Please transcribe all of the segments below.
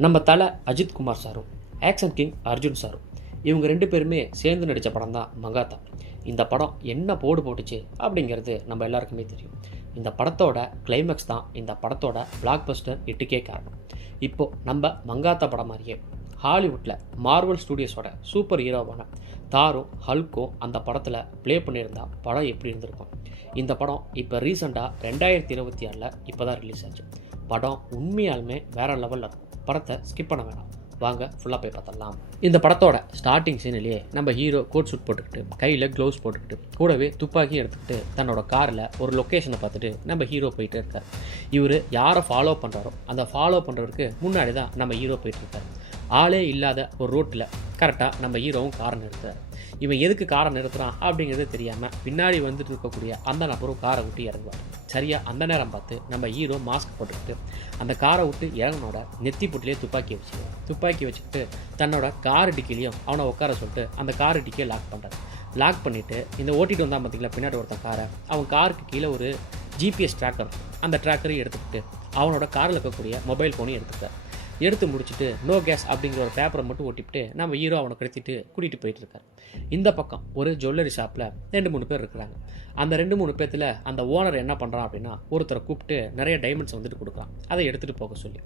நம்ம தலை அஜித் குமார் சாரும் ஆக்ஷன் கிங் அர்ஜுன் சாரும் இவங்க 2 பேருமே சேர்ந்து நடித்த படம் தான் மங்காத்தா. இந்த படம் என்ன போட்டுச்சு அப்படிங்கிறது நம்ம எல்லாருக்குமே தெரியும். இந்த படத்தோட கிளைமேக்ஸ் தான் இந்த படத்தோட பிளாக் பஸ்டர் ஹிட்டுக்கே காரணம். இப்போது நம்ம மங்காத்தா படம் மாதிரியே ஹாலிவுட்டில் மார்வல் ஸ்டூடியோஸோட சூப்பர் ஹீரோவான தாரும் ஹல்க்கும் அந்த படத்தில் ப்ளே பண்ணியிருந்தா படம் எப்படி இருந்திருக்கும். இந்த படம் இப்போ ரீசெண்டாக 2026 இப்போ தான் ரிலீஸ் ஆச்சு. படம் உண்மையாலுமே வேறு லெவலில் இருக்கும். படத்தை ஸ்கிப் பண்ண வேணாம், வாங்க ஃபுல்லாக போய் பார்த்துடலாம். இந்த படத்தோட ஸ்டார்டிங் சீனிலேயே நம்ம ஹீரோ கோட் சூட் போட்டுக்கிட்டு கையில் க்ளவுஸ் போட்டுக்கிட்டு கூடவே துப்பாக்கியும் எடுத்துக்கிட்டு தன்னோட காரில் ஒரு லொக்கேஷனை பார்த்துட்டு நம்ம ஹீரோ போயிட்டு இருக்கார். இவர் யாரை ஃபாலோ பண்ணுறாரோ அந்த ஃபாலோ பண்ணுறவருக்கு முன்னாடி தான் நம்ம ஹீரோ போயிட்டு இருக்கார். ஆளே இல்லாத ஒரு ரோட்டில் கரெக்டாக நம்ம ஹீரோவும் காரை நிறுத்துறார். இவன் எதுக்கு காரை நிறுத்துறான் அப்படிங்கிறது தெரியாமல் பின்னாடி வந்துட்டு இருக்கக்கூடிய அந்த நபரும் காரை விட்டு இறங்குவார். சரியாக அந்த நேரம் பார்த்து நம்ம ஹீரோ மாஸ்க் போட்டுக்கிட்டு அந்த காரை விட்டு இறங்கினோட நெத்தி புட்டிலே துப்பாக்கி வச்சுக்கிட்டு தன்னோட கார் டிக்கிலையும் அவனை உட்கார சொல்லிட்டு அந்த கார் டிக்கியை லாக் பண்ணிவிட்டு இந்த ஓட்டிகிட்டு வந்தான் பார்த்திங்களா பின்னாடி ஒருத்தன் காரை, அவன் காருக்கு கீழே ஒரு ஜிபிஎஸ் ட்ராக்கர், அந்த ட்ராக்கரையும் எடுத்துக்கிட்டு அவனோட காரில் இருக்கக்கூடிய மொபைல் ஃபோனையும் எடுத்து முடிச்சுட்டு நோ கேஸ் அப்படிங்கிற ஒரு பேப்பரை மட்டும் ஒட்டிவிட்டு நம்ம ஹீரோ அவனை கடத்திட்டு கூட்டிகிட்டு போயிட்டு இருக்கார். இந்த பக்கம் ஒரு ஜுவல்லரி ஷாப்பில் 2-3 பேர் இருக்கிறாங்க. அந்த 2-3 பேர்த்தில் அந்த ஓனர் என்ன பண்ணுறான் அப்படின்னா ஒருத்தரை கூப்பிட்டு நிறைய டைமண்ட்ஸ் வந்துட்டு கொடுக்குறான், அதை எடுத்துகிட்டு போக சொல்லி.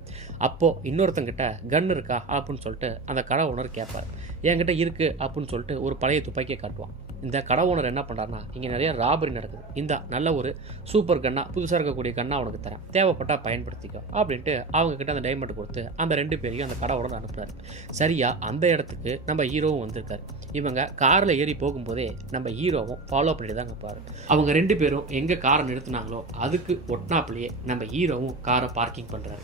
அப்போது இன்னொருத்தங்கிட்ட கன் இருக்கா அப்படின்னு சொல்லிட்டு அந்த கடை ஓனர் கேட்பார். என்கிட்ட இருக்குது அப்படின்னு சொல்லிட்டு ஒரு பழைய துப்பாக்கியை காட்டுவான். இந்த கடை ஓனர் என்ன பண்ணுறாருனா இங்கே நிறைய ராபரி நடக்குது, இந்த நல்ல ஒரு சூப்பர் கன்னாக புதுசாக இருக்கக்கூடிய கன்னாக அவனுக்கு தரேன், தேவைப்பட்டால் பயன்படுத்திக்கோ அப்படின்ட்டு அவங்கக்கிட்ட அந்த டைமண்ட் கொடுத்து அந்த 2 பேரையும் அந்த கடை ஓனர் அனுப்புகிறார். சரியாக அந்த இடத்துக்கு நம்ம ஹீரோவும் வந்திருக்காரு. இவங்க காரில் ஏறி போகும்போதே நம்ம ஹீரோவும் ஃபாலோ பண்ணிட்டு தாங்க பாரு. அவங்க 2 பேரும் எங்கே காரை நிறுத்தினாங்களோ அதுக்கு ஒட்டினாப்பிலேயே நம்ம ஹீரோவும் காரை பார்க்கிங் பண்ணுறாரு.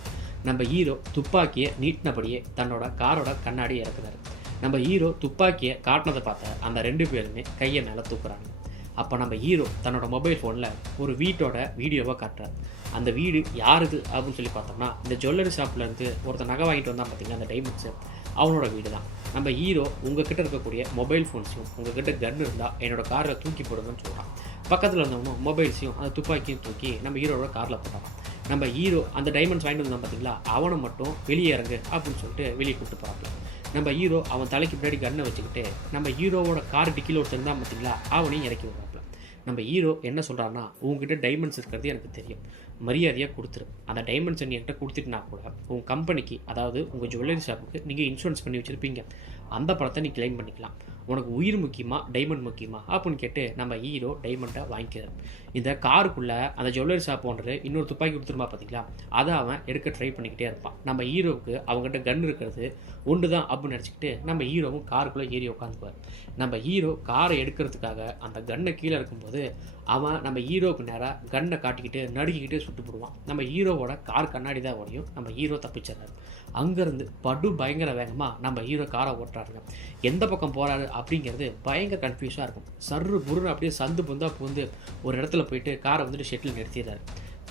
நம்ம ஹீரோ துப்பாக்கியை நீட்டினபடியே தன்னோட காரோட கண்ணாடி இறக்குறாரு. நம்ம ஹீரோ துப்பாக்கியை காட்டினதை பார்த்த அந்த 2 பேருமே கையை மேலே தூக்குறாங்க. அப்போ நம்ம ஹீரோ தன்னோட மொபைல் ஃபோனில் ஒரு வீட்டோட வீடியோவை காட்டுறாரு. அந்த வீடு யாருது அப்படின்னு சொல்லி பார்த்தோம்னா இந்த ஜுவல்லரி ஷாப்லேருந்து ஒருத்தர் நகை வாங்கிட்டு வந்தான் பார்த்திங்கன்னா அந்த டைமண்ட்ஸு, அவனோட வீடு தான். நம்ம ஹீரோ உங்ககிட்ட இருக்கக்கூடிய மொபைல் ஃபோன்ஸையும் உங்ககிட்ட கன் இருந்தால் என்னோடய காரில் தூக்கி போடுங்கன்னு சொல்கிறான். பக்கத்தில் இருந்தவனும் மொபைல்ஸையும் அந்த துப்பாக்கியும் தூக்கி நம்ம ஹீரோட காரில் போட்டான். நம்ம ஹீரோ அந்த டைமண்ட்ஸ் வாங்கிட்டு வந்தான் பார்த்திங்களா, அவனை மட்டும் வெளியே இறங்கு அப்படின்னு சொல்லிட்டு வெளியே கூப்பிட்டு போகிறாங்க. நம்ம ஹீரோ அவன் தலைக்கு பின்னாடி கன்னை வச்சுக்கிட்டு நம்ம ஹீரோவோட கார் டிக்கியில் ஒருத்தர் தான் பார்த்திங்களா, அவனையும் இறக்கி விடுறாப்புல. நம்ம ஹீரோ என்ன சொல்கிறான்னா உங்ககிட்ட டைமண்ட்ஸ் இருக்கிறது எனக்கு தெரியும், மரியாதையாக கொடுத்துரு. அந்த டைமண்ட்ஸ் என்கிட்ட கொடுத்துட்டுனா கூட உங்கள் கம்பெனிக்கு, அதாவது உங்கள் ஜுவல்லரி ஷாப்புக்கு நீங்கள் இன்சூரன்ஸ் பண்ணி வச்சுருப்பீங்க, அந்த பணத்தை நீ கிளைம் பண்ணிக்கலாம். உனக்கு உயிர் முக்கியமா டைமண்ட் முக்கியமா அப்படின்னு கேட்டு நம்ம ஹீரோ டைமண்டை வாங்கிக்கிறார். இந்த காருக்குள்ளே அந்த ஜுவல்லரி ஷாப் ஓனர் இன்னொரு துப்பாக்கி கொடுத்துருமா பார்த்தீங்களா, அதை அவன் எடுக்க ட்ரை பண்ணிக்கிட்டே இருப்பான். நம்ம ஹீரோவுக்கு அவங்ககிட்ட கன் இருக்கிறது ஒன்று தான் அப்படின்னு நினச்சிக்கிட்டு நம்ம ஹீரோவும் காருக்குள்ளே ஏறி உட்காந்துக்குவார். நம்ம ஹீரோ காரை எடுக்கிறதுக்காக அந்த கன்னை கீழே இருக்கும்போது அவன் நம்ம ஹீரோவுக்கு நேராக கன்னை காட்டிக்கிட்டு நடுக்கிக்கிட்டே சுட்டு போடுவான். நம்ம ஹீரோவோட கார் கண்ணாடி தான் ஓடியும். நம்ம ஹீரோ தப்பிச்சிடறாரு. அங்கேருந்து படு பயங்கர வேகமாக நம்ம ஹீரோ காரை ஓட்டுறாருங்க. எந்த பக்கம் போகிறாரு அப்படிங்கிறது பயங்கர கன்ஃபியூஸாக இருக்கும். சர்ரு புருன்னு அப்படியே சந்து புந்து ஒரு இடத்துல போயிட்டு காரை வந்துட்டு ஷெட்டில் நிறுத்திடுறாரு.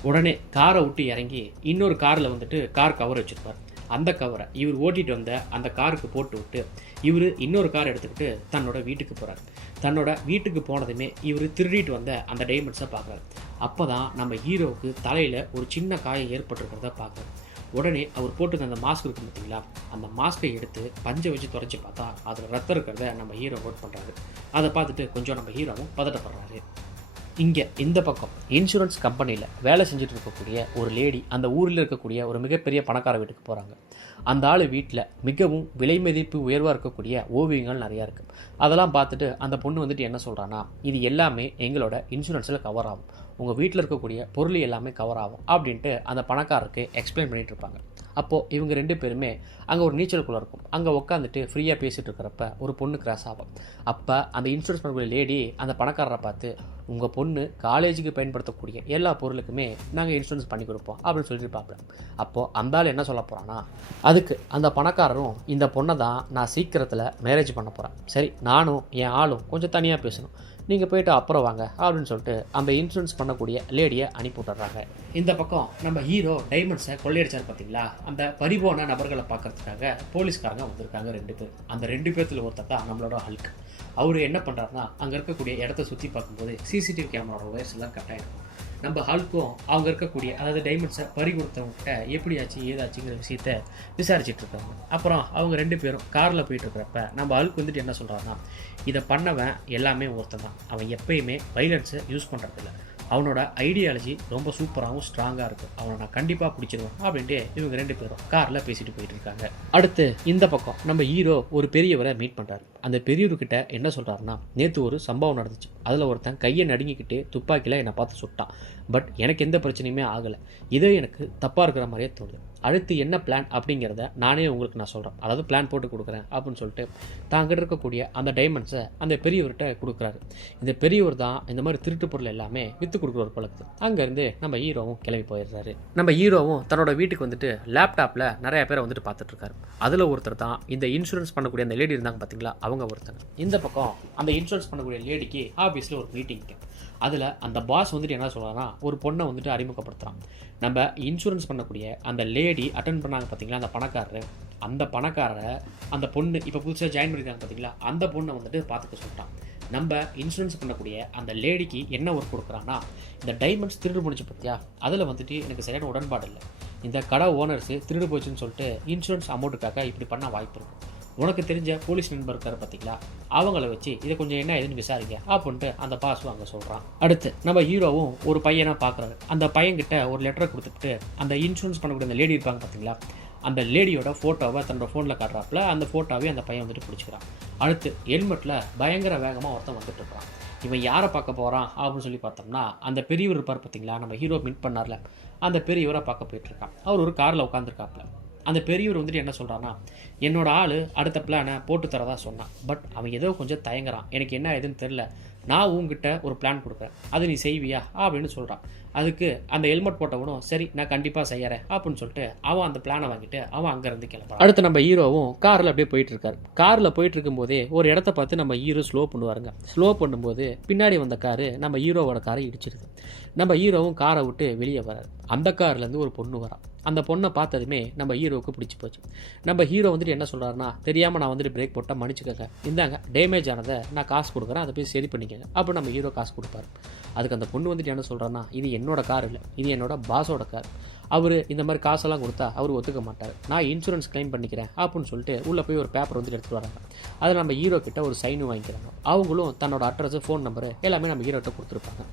உடனே காரை விட்டு இறங்கி இன்னொரு காரில் வந்துட்டு கார் கவர் வச்சுருப்பார். அந்த கவரை இவர் ஓட்டிகிட்டு வந்த அந்த காருக்கு போட்டு விட்டு இவர் இன்னொரு கார் எடுத்துக்கிட்டு தன்னோட வீட்டுக்கு போகிறார். தன்னோட வீட்டுக்கு போனதுமே இவர் திருடிட்டு வந்த அந்த டைமண்ட்ஸை பார்க்குறாரு. அப்போ தான் நம்ம ஹீரோவுக்கு தலையில் ஒரு சின்ன காயம் ஏற்பட்டிருக்கிறத பார்க்குறாரு. உடனே அவர் போட்டுக்க அந்த மாஸ்க் இருக்குது பார்த்தீங்களா, அந்த மாஸ்கை எடுத்து பஞ்சை வச்சு துடைச்சி பார்த்தா அதில் ரத்தம் இருக்கிறத நம்ம ஹீரோ நோட் பண்ணுறாரு. அதை பார்த்துட்டு கொஞ்சம் நம்ம ஹீரோவும் பதட்டப்படுறாரு. இங்கே இந்த பக்கம் இன்சூரன்ஸ் கம்பெனியில் வேலை செஞ்சுட்டு இருக்கக்கூடிய ஒரு லேடி அந்த ஊரில் இருக்கக்கூடிய ஒரு மிகப்பெரிய பணக்கார வீட்டுக்கு போகிறாங்க. அந்த ஆள் வீட்டில் மிகவும் விலை மதிப்பு உயர்வாக இருக்கக்கூடிய ஓவியங்கள் நிறையா இருக்குது. அதெல்லாம் பார்த்துட்டு அந்த பொண்ணு வந்துட்டு என்ன சொல்கிறான்னா, இது எல்லாமே எங்களோட இன்சூரன்ஸில் கவர் ஆகும், உங்கள் வீட்டில் இருக்கக்கூடிய பொருள் எல்லாமே கவர் ஆகும் அப்படின்ட்டு அந்த பணக்காரருக்கு எக்ஸ்பிளைன் பண்ணிகிட்டு இருப்பாங்க. அப்போது இவங்க 2 பேருமே அங்கே ஒரு நீச்சலுக்குள்ளே இருக்கும். அங்கே உட்காந்துட்டு ஃப்ரீயாக பேசிகிட்டு இருக்கிறப்ப ஒரு பொண்ணு கிராஸ் ஆகும். அப்போ அந்த இன்சூரன்ஸ் பண்ணக்கூடிய லேடி அந்த பணக்காரரை பார்த்து உங்கள் பொண்ணு காலேஜுக்கு பயன்படுத்தக்கூடிய எல்லா பொருளுக்குமே நாங்கள் இன்சூரன்ஸ் பண்ணி கொடுப்போம் அப்படின்னு சொல்லிட்டு பார்ப்பேன். அப்போது அந்த ஆள் என்ன சொல்ல போகிறான்னா, அதுக்கு அந்த பணக்காரரும் இந்த பொண்ணை தான் நான் சீக்கிரத்தில் மேரேஜ் பண்ண போகிறேன், சரி நானும் என் ஆளும் கொஞ்சம் தனியாக பேசணும், நீங்கள் போய்ட்டு அப்புறம் வாங்க அப்படின்னு சொல்லிட்டு அந்த இன்சூரன்ஸ் பண்ணக்கூடிய லேடியை அனுப்பி விட்டுறாங்க. இந்த பக்கம் நம்ம ஹீரோ டைமண்ட்ஸை கொள்ளையடிச்சார் பார்த்தீங்களா, அந்த பறிபோன நபர்களை பார்க்கறதுக்காக போலீஸ்காரங்க வந்திருக்காங்க 2 பேர். அந்த 2 பேர்த்தில் ஒருத்தர் தான் நம்மளோட ஹல்க். அவர் என்ன பண்ணுறாருனா அங்கே இருக்கக்கூடிய இடத்த சுற்றி பார்க்கும்போது சிசிடிவி கேமராவோட ஒயர்ஸ் எல்லாம் கட் ஆகிடும். நம்ம ஹல்க்கும் அவங்க இருக்கக்கூடிய அதாவது டைமண்ட்ஸை பறி கொடுத்தவங்ககிட்ட எப்படியாச்சு ஏதாச்சுங்கிற விஷயத்த விசாரிச்சுட்டு இருக்காங்க. அப்புறம் அவங்க 2 பேரும் காரில் போயிட்டு இருக்கிறப்ப நம்ம ஹல்க் வந்துட்டு என்ன சொல்கிறாருன்னா, இதை பண்ணவன் எல்லாமே ஒருத்தன் தான், அவன் எப்பயுமே வைலன்ஸை யூஸ் பண்ணுறதில்ல, அவனோட ஐடியாலஜி ரொம்ப சூப்பராகவும் ஸ்ட்ராங்காக இருக்குது, அவனை நான் கண்டிப்பாக பிடிச்சிருவேன் அப்படின்ட்டு இவங்க 2 பேரும் காரில் பேசிட்டு போயிட்டு இருக்காங்க. அடுத்து இந்த பக்கம் நம்ம ஹீரோ ஒரு பெரியவரை மீட் பண்ணுறாரு. அந்த பெரியவர்கிட்ட என்ன சொல்கிறாருன்னா, நேற்று ஒரு சம்பவம் நடந்துச்சு, அதில் ஒருத்தன் கையை நடுங்கிக்கிட்டு துப்பாக்கியில் என்னை பார்த்து சுட்டான், பட் எனக்கு எந்த பிரச்சனையுமே ஆகலை, இதே எனக்கு தப்பாக இருக்கிற மாதிரியே தோணுது, அடுத்து என்ன பிளான் அப்படிங்கிறத நானே உங்களுக்கு நான் சொல்கிறேன், அதாவது பிளான் போட்டு கொடுக்குறேன் அப்படின்னு சொல்லிட்டு தாங்கிட்ட இருக்கக்கூடிய அந்த டைமண்ட்ஸை அந்த பெரியவர்கிட்ட கொடுக்குறாரு. இந்த பெரியவர் தான் இந்த மாதிரி திருட்டு பொருள் எல்லாமே விற்று கொடுக்குற ஒரு பழக்கத்து. அங்கேருந்து நம்ம ஹீரோவும் கிளம்பி போயிடுறாரு. நம்ம ஹீரோவும் தன்னோட வீட்டுக்கு வந்துட்டு லேப்டாப்பில் நிறைய பேரை வந்துட்டு பார்த்துட்டு இருக்காரு. அதில் ஒருத்தர் தான் இந்த இன்சூரன்ஸ் பண்ணக்கூடிய அந்த லேடி இருந்தாங்க பார்த்தீங்களா, அவங்க ஒருத்தங்க. இந்த பக்கம் அந்த இன்சூரன்ஸ் பண்ணக்கூடிய லேடிக்கு ஆஃபீஸில் ஒரு மீட்டிங்க்கு அதில் அந்த பாஸ் வந்துட்டு என்ன சொல்கிறான்னா, ஒரு பொண்ணை வந்துட்டு அறிமுகப்படுத்துகிறான். நம்ம இன்சூரன்ஸ் பண்ணக்கூடிய அந்த லேடி அட்டன் பண்ணாங்க பார்த்தீங்களா, அந்த பணக்காரர், அந்த பணக்காரரை அந்த பொண்ணு இப்போ புதுசாக ஜாயின் பண்ணியிருக்காங்க பார்த்தீங்களா, அந்த பொண்ணை வந்துட்டு பார்த்துக்க சொல்லிட்டான். நம்ம இன்சூரன்ஸ் பண்ணக்கூடிய அந்த லேடிக்கு என்ன ஒர்க் கொடுக்குறான்னா, இந்த டைமண்ட்ஸ் திருடு போச்சு பார்த்தியா, அதில் வந்துட்டு எனக்கு சரியான உடன்பாடு இல்லை, இந்த கடை ஓனர்ஸு திருடு போச்சுன்னு சொல்லிட்டு இன்சூரன்ஸ் அமௌண்ட்டுக்காக இப்படி பண்ண வாய்ப்பு இருக்குது, உனக்கு தெரிஞ்ச போலீஸ் நண்பர் இருக்காரு பார்த்தீங்களா, அவங்கள வச்சு இதை கொஞ்சம் என்ன ஏதுன்னு விசாரிக்க அப்படின்ட்டு அந்த பாஸும் அங்கே சொல்கிறான். அடுத்து நம்ம ஹீரோவும் ஒரு பையனை பார்க்குறாரு. அந்த பையன்கிட்ட ஒரு லெட்டரை கொடுத்துட்டு அந்த இன்சூரன்ஸ் பண்ணக்கூடிய அந்த லேடி இருப்பாங்க பார்த்தீங்களா, அந்த லேடியோட ஃபோட்டோவை தன்னோட ஃபோனில் காட்டுறாப்புல, அந்த ஃபோட்டோவே அந்த பையன் வந்துட்டு பிடிச்சிக்கிறான். அடுத்து ஹெல்மெட்டில் பயங்கர வேகமாக ஒருத்தன் வந்துட்டு இருக்கிறான். இவன் யாரை பார்க்க போகிறான் அப்படின்னு சொல்லி பார்த்தோம்னா, அந்த பெரியவர் இருப்பார் பார்த்தீங்களா, நம்ம ஹீரோ மீட் பண்ணார்ல, அந்த பெரியவரை பார்க்க போயிட்டுருக்கான். அவர் ஒரு காரில் உட்காந்துருக்காப்புல. அந்த பெரியவர் வந்துட்டு என்ன சொல்கிறான்னா, என்னோட ஆள் அடுத்த பிளானை போட்டு தரதா சொன்னான், பட் அவன் ஏதோ கொஞ்சம் தயங்குறான், எனக்கு என்ன ஏதுன்னு தெரில, நான் உங்ககிட்ட ஒரு பிளான் கொடுக்குறேன், அது நீ செய்வியா அப்படின்னு சொல்கிறான். அதுக்கு அந்த ஹெல்மெட் போட்டவனும் சரி நான் கண்டிப்பாக செய்யறேன் அப்படின்னு சொல்லிட்டு அவன் அந்த பிளானை வாங்கிட்டு அவன் அங்கேருந்து கிளம்புறான். அடுத்து நம்ம ஹீரோவும் காரில் அப்படியே போயிட்டு இருக்காரு. காரில் போயிட்டு இருக்கும்போதே ஒரு இடத்த பார்த்து நம்ம ஹீரோ ஸ்லோ பண்ணுவாருங்க. ஸ்லோ பண்ணும்போது பின்னாடி வந்த காரு நம்ம ஹீரோவோட காரை இடிச்சிருது. நம்ம ஹீரோவும் காரை விட்டு வெளியே வராரு. அந்த கார்லேருந்து ஒரு பொண்ணு வரான். அந்த பொண்ணை பார்த்ததுமே நம்ம ஹீரோவுக்கு பிடிச்சி போச்சு. நம்ம ஹீரோ வந்துட்டு என்ன சொல்கிறாருன்னா, தெரியாமல் நான் வந்துட்டு பிரேக் போட்டால் மன்னிச்சுக்கங்க, இந்தாங்க டேமேஜ் ஆனதை நான் காசு கொடுக்குறேன், அதை போய் சரி பண்ணிக்கங்க அப்போ நம்ம ஹீரோ காசு கொடுப்பாரு. அதுக்கு அந்த பொண்ணு வந்துட்டு என்ன சொல்கிறான்னா, இது என்னோட கார் இல்லை, இது என்னோட பாஸோட கார், அவர் இந்த மாதிரி காசெல்லாம் கொடுத்தா அவர் ஒத்துக்க மாட்டார், நான் இன்சூரன்ஸ் கிளைம் பண்ணிக்கிறேன் அப்படின்னு சொல்லிட்டு உள்ளே போய் ஒரு பேப்பர் வந்துட்டு எடுத்துகிட்டு வராங்க. அதில் நம்ம ஹீரோ கிட்ட ஒரு சைனும் வாங்கிக்கிறாங்க. அவங்களும் தன்னோட அட்ரஸ், ஃபோன் நம்பரு எல்லாமே நம்ம ஹீரோட்ட கொடுத்துருப்பாங்க.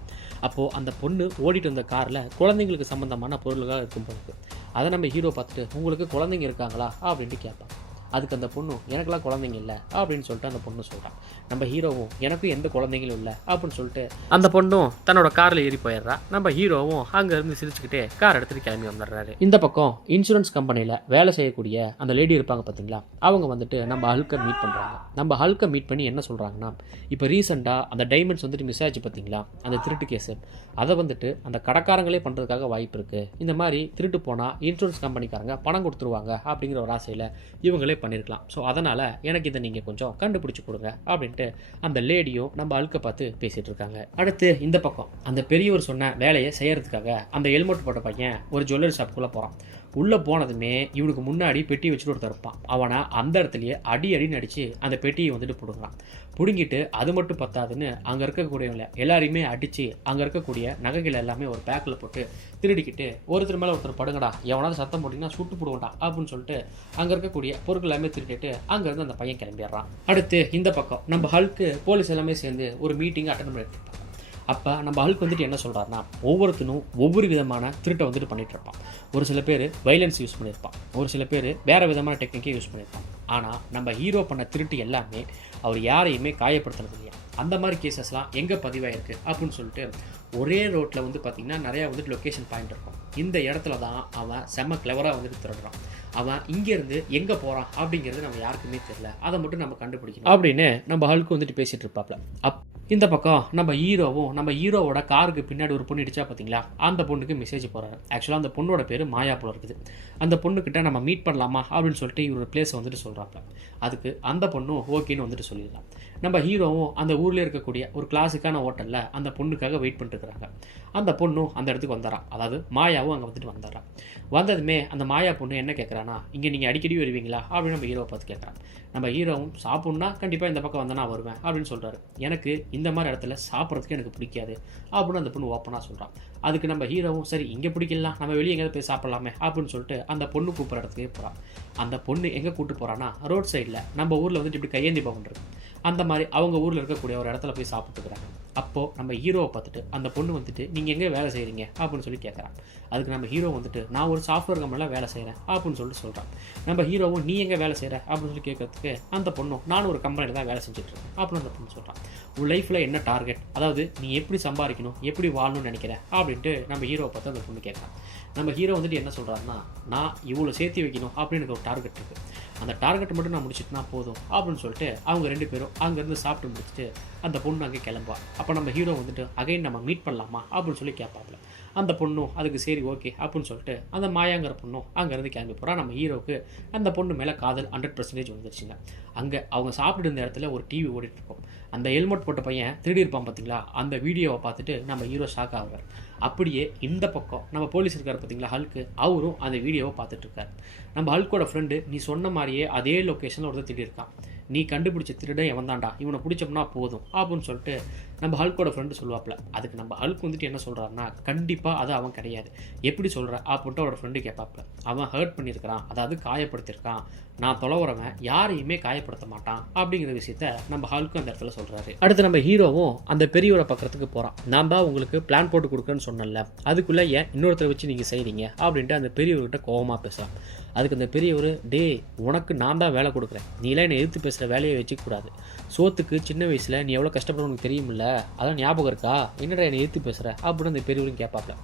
அப்போது அந்த பொண்ணு ஓடிட்டு வந்த காரில் குழந்தைங்களுக்கு சம்மந்தமான பொருள்கள் இருக்கும் பொழுது அதை நம்ம ஹீரோ பார்த்துட்டு, உங்களுக்கு குழந்தைங்க இருக்காங்களா அப்படின்ட்டு கேட்பாங்க. அதுக்கு அந்த பொண்ணு, எனக்கெல்லாம் குழந்தைங்க இல்லை அப்படின்னு சொல்லிட்டு அந்த பொண்ணு சொல்கிறான். நம்ம ஹீரோவும் எனக்கும் எந்த குழந்தைங்களும் இல்லை அப்படின்னு சொல்லிட்டு அந்த பொண்ணும் தன்னோட காரில் ஏறி போயிடுறா. நம்ம ஹீரோவும் அங்கேருந்து சிரிச்சுக்கிட்டே கார் எடுத்துகிட்டு கிளம்பி வந்துடுறாரு. இந்த பக்கம் இன்சூரன்ஸ் கம்பெனியில் வேலை செய்யக்கூடிய அந்த லேடி இருப்பாங்க பார்த்தீங்களா, அவங்க வந்துட்டு நம்ம ஹல்கை மீட் பண்ணுறாங்க. நம்ம ஹல்கை மீட் பண்ணி என்ன சொல்கிறாங்கன்னா, இப்போ ரீசெண்டாக அந்த டைமண்ட்ஸ் வந்துட்டு மிஸ் ஆச்சு பார்த்தீங்களா, அந்த திருட்டு கேஸு, அதை வந்துட்டு அந்த கடைக்காரங்களே பண்ணுறதுக்காக வாய்ப்பு இருக்குது, இந்த மாதிரி திருட்டு போனால் இன்சூரன்ஸ் கம்பெனிக்காரங்க பணம் கொடுத்துருவாங்க அப்படிங்கிற ஒரு ஆசையில் இவங்களே பண்ணியிருக்கலாம், ஸோ அதனால் எனக்கு இதை நீங்கள் கொஞ்சம் கண்டுபிடிச்சி கொடுங்க அப்படின்ட்டு அந்த லேடியும் நம்ம ஹல்கை பார்த்து பேசிகிட்டு இருக்காங்க. அடுத்து இந்த பக்கம் அந்த பெரியவர் சொன்ன வேலையை செய்யறதுக்காக அந்த ஹெல்மெட் போட்ட பையன் ஒரு ஜுவல்லரி ஷாப்புக்குள்ளே போகிறான். உள்ளே போனதுமே இவனுக்கு முன்னாடி பெட்டி வச்சுட்டு ஒருத்தர் இருப்பான். அவனை அந்த இடத்துலையே அடி நடித்து அந்த பெட்டியை வந்துட்டு பிடுங்குறான். பிடுங்கிட்டு அது மட்டும் பத்தாதுன்னு அங்கே இருக்கக்கூடியவங்கள எல்லாரையுமே அடித்து அங்கே இருக்கக்கூடிய நகைகள் எல்லாமே ஒரு பேக்கில் போட்டு திருடிக்கிட்டு ஒருத்தர் மேலே ஒருத்தர் படுங்கடா, எவனாவது சத்தம் போட்டிங்கன்னா சுட்டு போடுவோண்டா அப்படின்னு சொல்லிட்டு அங்கே இருக்கக்கூடிய பொருட்கள் எல்லாமே திருடிட்டு அங்கேருந்து அந்த பையன் கிளம்பிடுறான். அடுத்து இந்த பக்கம் நம்ம ஹல்க்கு போலீஸ் எல்லாமே சேர்ந்து ஒரு மீட்டிங் அட்டன் பண்ணிட்டு இருப்பாங்க. அப்போ நம்ம ஹல்க் வந்துட்டு என்ன சொல்கிறாருன்னா, ஒவ்வொருத்தனும் ஒவ்வொரு விதமான திருட்டை வந்துட்டு பண்ணிகிட்டு இருப்பான். ஒரு சில பேர் வைலன்ஸ் யூஸ் பண்ணியிருப்பான், ஒரு சில பேர் வேறு விதமான டெக்னிக்கே யூஸ் பண்ணியிருப்பான். ஆனால் நம்ம ஹீரோ பண்ண திருட்டு எல்லாமே அவர் யாரையுமே காயப்படுத்துறது இல்லையா. அந்த மாதிரி கேசஸ்லாம் எங்கே பதிவாயிருக்கு அப்படின்னு சொல்லிட்டு ஒரே ரோட்டில் வந்து பார்த்திங்கன்னா நிறையா வந்துட்டு லொக்கேஷன் பாயிண்ட் இருக்கும். இந்த இடத்துல தான் அவன் செம்ம கிளவராக வந்துட்டு திருடுறான். அவன் இங்கேருந்து எங்கே போகிறான் அப்படிங்கிறது நம்ம யாருக்குமே தெரியல, அதை மட்டும் நம்ம கண்டுபிடிக்கணும் அப்படின்னு நம்ம ஹல்க்கு வந்துட்டு பேசிகிட்டு இருப்பாப்ல. இந்த பக்கம் நம்ம ஹீரோவோட காருக்கு பின்னாடி ஒரு பொண்ணு இடிச்சா பார்த்தீங்களா, அந்த பொண்ணுக்கு மெசேஜ் போகிறாரு. ஆக்சுவலாக அந்த பொண்ணோட பேர் மாயா போல இருக்குது. அந்த பொண்ணுக்கிட்ட நம்ம மீட் பண்ணலாமா அப்படின்னு சொல்லிட்டு இவரோட பிளேஸை வந்துட்டு சொல்கிறாப்ல. அதுக்கு அந்த பொண்ணும் ஓகேன்னு வந்துட்டு சொல்லிடலாம். நம்ம ஹீரோவும் அந்த ஊரில் இருக்கக்கூடிய ஒரு கிளாஸுக்கான ஹோட்டலில் அந்த பொண்ணுக்காக வெயிட் பண்ணிட்டு இருக்கிறாங்க. அந்த பொண்ணும் அந்த இடத்துக்கு வந்துடுறான், அதாவது மாயாவும் அங்கே வந்துட்டு வந்துடுறான். வந்ததுமே அந்த மாயா பொண்ணு என்ன கேட்குறான்னா, இங்கே நீங்கள் அடிக்கடி வருவீங்களா அப்படின்னு நம்ம ஹீரோவை பார்த்து கேட்குறான். நம்ம ஹீரோவும் சாப்பிட்ணுன்னா கண்டிப்பாக இந்த பக்கம் வந்தால் நான் வருவேன் அப்படின்னு சொல்கிறாரு. எனக்கு இந்த மாதிரி இடத்துல சாப்பிட்றதுக்கு எனக்கு பிடிக்காது அப்படின்னு அந்த பொண்ணு ஓப்பனாக சொல்கிறான். அதுக்கு நம்ம ஹீரோவும் சரி இங்கே பிடிக்கலாம், நம்ம வெளியே எங்கேயாவது போய் சாப்பிட்லாமே அப்படின்னு சொல்லிட்டு அந்த பொண்ணு கூப்பிட்ற இடத்துக்கே போகிறான். அந்த பொண்ணு எங்கே கூப்பிட்டு போகிறான்னா ரோட் சைடில் நம்ம ஊரில் வந்துட்டு இப்படி கையேந்தி பவன் இருக்கு, அந்த மாதிரி அவங்க ஊரில் இருக்கக்கூடிய ஒரு இடத்துல போய் சாப்பிட்டுக்கிறாங்க. அப்போது நம்ம ஹீரோவை பார்த்துட்டு அந்த பொண்ணு வந்துட்டு நீங்கள் எங்கே வேலை செய்கிறீங்க அப்படின்னு சொல்லி கேட்குறான். அதுக்கு நம்ம ஹீரோ வந்துட்டு நான் ஒரு சாஃப்ட்வேர் கம்பெனியில் வேலை செய்கிறேன் அப்படின்னு சொல்லிட்டு சொல்கிறான். நம்ம ஹீரோவும் நீ எங்கே வேலை செய்கிற அப்படின்னு சொல்லி கேட்கறதுக்கு அந்த பொண்ணும் நானும் ஒரு கம்பெனியில் தான் வேலை செஞ்சுட்ருக்கேன் அப்படின்னு அந்த பொண்ணு சொல்கிறான். உன் லைஃப்பில் என்ன டார்கெட், அதாவது நீ எப்படி சம்பாதிக்கணும், எப்படி வாழணும்னு நினைக்கிற அப்படின்ட்டு நம்ம ஹீரோவை பார்த்து அந்த பொண்ணு கேட்குறான். நம்ம ஹீரோ வந்துட்டு என்ன சொல்கிறாருன்னா, நான் இவ்வளோ சேர்த்து வைக்கணும் அப்படின்னு எனக்கு ஒரு டார்கெட் இருக்குது, அந்த டார்கெட் மட்டும் நான் முடிச்சுட்டுனா போதும் அப்படின்னு சொல்லிட்டு அவங்க 2 பேரும் அங்கேருந்து சாப்பிட்டு முடிச்சுட்டு அந்த பொண்ணு அங்கே கிளம்புவா. அப்போ நம்ம ஹீரோ வந்துட்டு அகைன் நம்ம மீட் பண்ணலாமா அப்படின்னு சொல்லி கேட்பாப்புல. அந்த பொண்ணும் அதுக்கு சரி ஓகே அப்படின்னு சொல்லிட்டு அந்த மாயாங்கிற பொண்ணும் அங்கேருந்து கிளம்பி போகிறா. நம்ம ஹீரோவுக்கு அந்த பொண்ணு மேலே காதல் 100% வந்துருச்சுங்க. அங்கே அவங்க சாப்பிட்டு இருந்த இடத்துல ஒரு டிவி ஓடிட்டு இருக்கும். அந்த ஹெல்மெட் போட்ட பையன் திருடி இருப்பான் பார்த்தீங்களா, அந்த வீடியோவை பார்த்துட்டு நம்ம ஹீரோ ஷாக் ஆகுறார். அப்படியே இந்த பக்கம் நம்ம போலீஸ் இருக்கார் பார்த்தீங்களா ஹல்க்கு, அவரும் அந்த வீடியோவை பார்த்துட்டு இருக்காரு. நம்ம ஹல்கோட ஃப்ரெண்டு நீ சொன்ன மாதிரியே அதே லொக்கேஷனில் ஒருத்தர் திருடி இருக்கான், நீ கண்டுபிடிச்ச திருடன் எவன் தான்டா, இவனை பிடிச்சோம்னா போதும் அப்படின்னு சொல்லிட்டு நம்ம ஹல்கோட ஃப்ரெண்டு சொல்லுவாப்புல. அதுக்கு நம்ம ஹல்க் வந்துட்டு என்ன சொல்கிறாருன்னா, கண்டிப்பாக அது அவன் கிடையாது, எப்படி சொல்கிற அப்படின்ட்டு அவரோட ஃப்ரெண்டு கேட்பாப்புல. அவன் ஹர்ட் பண்ணியிருக்கிறான், அதாவது காயப்படுத்தியிருக்கான், நான் தொலைவரவன் யாரையுமே காயப்படுத்த மாட்டான் அப்படிங்கிற விஷயத்த நம்ம ஹல்க்கு அந்த இடத்துல சொல்கிறாரு. அடுத்து நம்ம ஹீரோவும் அந்த பெரியவரை பக்கத்துக்கு போகிறான். நான் தான் உங்களுக்கு பிளான் போட்டு கொடுக்குறேன்னு சொன்னல, அதுக்குள்ளே ஏன் இன்னொருத்தரை வச்சு நீங்கள் செய்கிறீங்க அப்படின்ட்டு அந்த பெரியவர்கிட்ட கோபமாக பேசலாம். அதுக்கு அந்த பெரியவர், டே உனக்கு நான் தான் வேலை கொடுக்குறேன், நீலாம் என்னை எதிர்த்து பேசுகிற வேலையை வச்சுக்கூடாது, சோத்துக்கு சின்ன வயசில் நீ எவ்வளோ கஷ்டப்பட உனக்கு தெரியுமில்ல, அதான் ஞாபகம் இருக்கா, என்னடா என்னை எதிர்த்து பேசுகிற அப்படின்னு அந்த பெரியவரும் கேட்பாப்ல.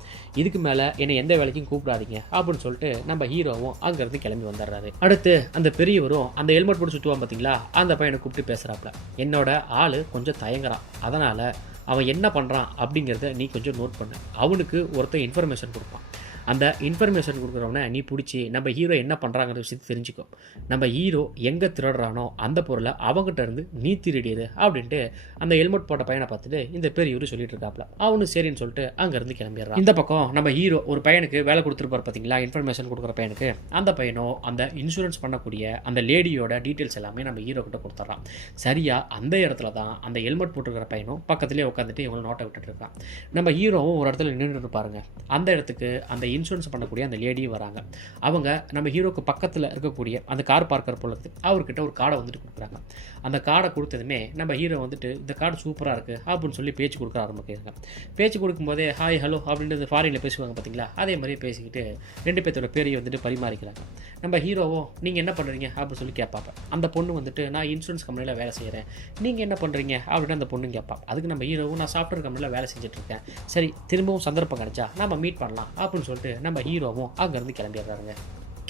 இதுக்கு மேலே என்னை எந்த வேலைக்கும் கூப்பிடாதீங்க அப்படின்னு சொல்லிட்டு நம்ம ஹீரோவும் அங்கேருந்து கிளம்பி வந்துடுறாரு. அடுத்து அந்த பெரியவரும் அந்த ஹெல்மெட் போட்டு சுற்றுவான் பார்த்தீங்களா, அந்த பையனை கூப்பிட்டு பேசுகிறாப்புல. என்னோட ஆள் கொஞ்சம் தயங்குறான், அதனால் அவன் என்ன பண்ணுறான் அப்படிங்கிறத நீ கொஞ்சம் நோட் பண்ணு, அவனுக்கு ஒருத்தன் இன்ஃபர்மேஷன் கொடுப்பான், அந்த இன்ஃபர்மேஷன் கொடுக்குறவனை நீ பிடிச்சி நம்ம ஹீரோ என்ன பண்ணுறாங்கிற விஷயத்தை தெரிஞ்சுக்கோ, நம்ம ஹீரோ எங்கே திருடுறானோ அந்த பொருளை அவங்ககிட்ட இருந்து நீ திருடியது அப்படின்ட்டு அந்த ஹெல்மெட் போட்ட பையனை பார்த்துட்டு இந்த பெரியவர் சொல்லிட்டு இருக்காப்ல. அவனு சரின்னு சொல்லிட்டு அங்கேருந்து கிளம்பிடுறான். இந்த பக்கம் நம்ம ஹீரோ ஒரு பையனுக்கு வேலை கொடுத்துருப்பார் பார்த்தீங்களா, இன்ஃபர்மேஷன் கொடுக்குற பையனுக்கு, அந்த பையனோ அந்த இன்சூரன்ஸ் பண்ணக்கூடிய அந்த லேடியோட டீட்டெயில்ஸ் எல்லாமே நம்ம ஹீரோ கிட்ட கொடுத்துட்றான். சரியா அந்த இடத்துல தான் அந்த ஹெல்மெட் போட்டுருக்கிற பையனும் பக்கத்துலேயே உட்காந்துட்டு இவங்களை நோட்டை விட்டுட்டு இருக்கான். நம்ம ஹீரோவும் ஒரு இடத்துல நின்றுட்டு இருப்பாருங்க. அந்த இடத்துக்கு அந்த இன்சூரன்ஸ் பண்ணக்கூடிய அந்த லேடியும் வராங்க. அவங்க நம்ம ஹீரோக்கு பக்கத்தில் இருக்கக்கூடிய அந்த கார் பார்க்கர் பொழுது அவர்கிட்ட ஒரு கார்டை வந்துட்டு கொடுக்குறாங்க. அந்த கார்டை கொடுத்ததுமே நம்ம ஹீரோ வந்துட்டு இந்த கார்டு சூப்பராக இருக்குது அப்படின்னு சொல்லி பேச்சு கொடுக்க ஆரம்பிக்கிறாங்க. பேச்சு கொடுக்கும்போதே ஹாய் ஹலோ அப்படின்றது ஃபாரினில் பேசுவாங்க பார்த்தீங்களா, அதே மாதிரி பேசிக்கிட்டு 2 பேர்த்தோட பேரையும் வந்துட்டு பரிமாறிக்கிறாங்க. நம்ம ஹீரோவோ நீங்கள் என்ன பண்ணுறீங்க அப்படின்னு சொல்லி கேட்பாப்ப. அந்த பொண்ணு வந்துட்டு நான் இன்சூரன்ஸ் கம்பெனியில் வேலை செய்கிறேன், நீங்கள் என்ன பண்ணுறீங்க அப்படின்னு அந்த பொண்ணு கேட்பா. அதுக்கு நம்ம ஹீரோவும் நான் சாஃப்ட்வேர் கம்பெனியில் வேலை செஞ்சுட்ருக்கேன், சரி திரும்பவும் சந்தர்ப்பம் கிடைச்சா நம்ம மீட் பண்ணலாம் அப்படின்னு சொல்லிட்டு நம்ம ஹீரோவும் அங்கேருந்து கிளம்பிடுறாருங்க.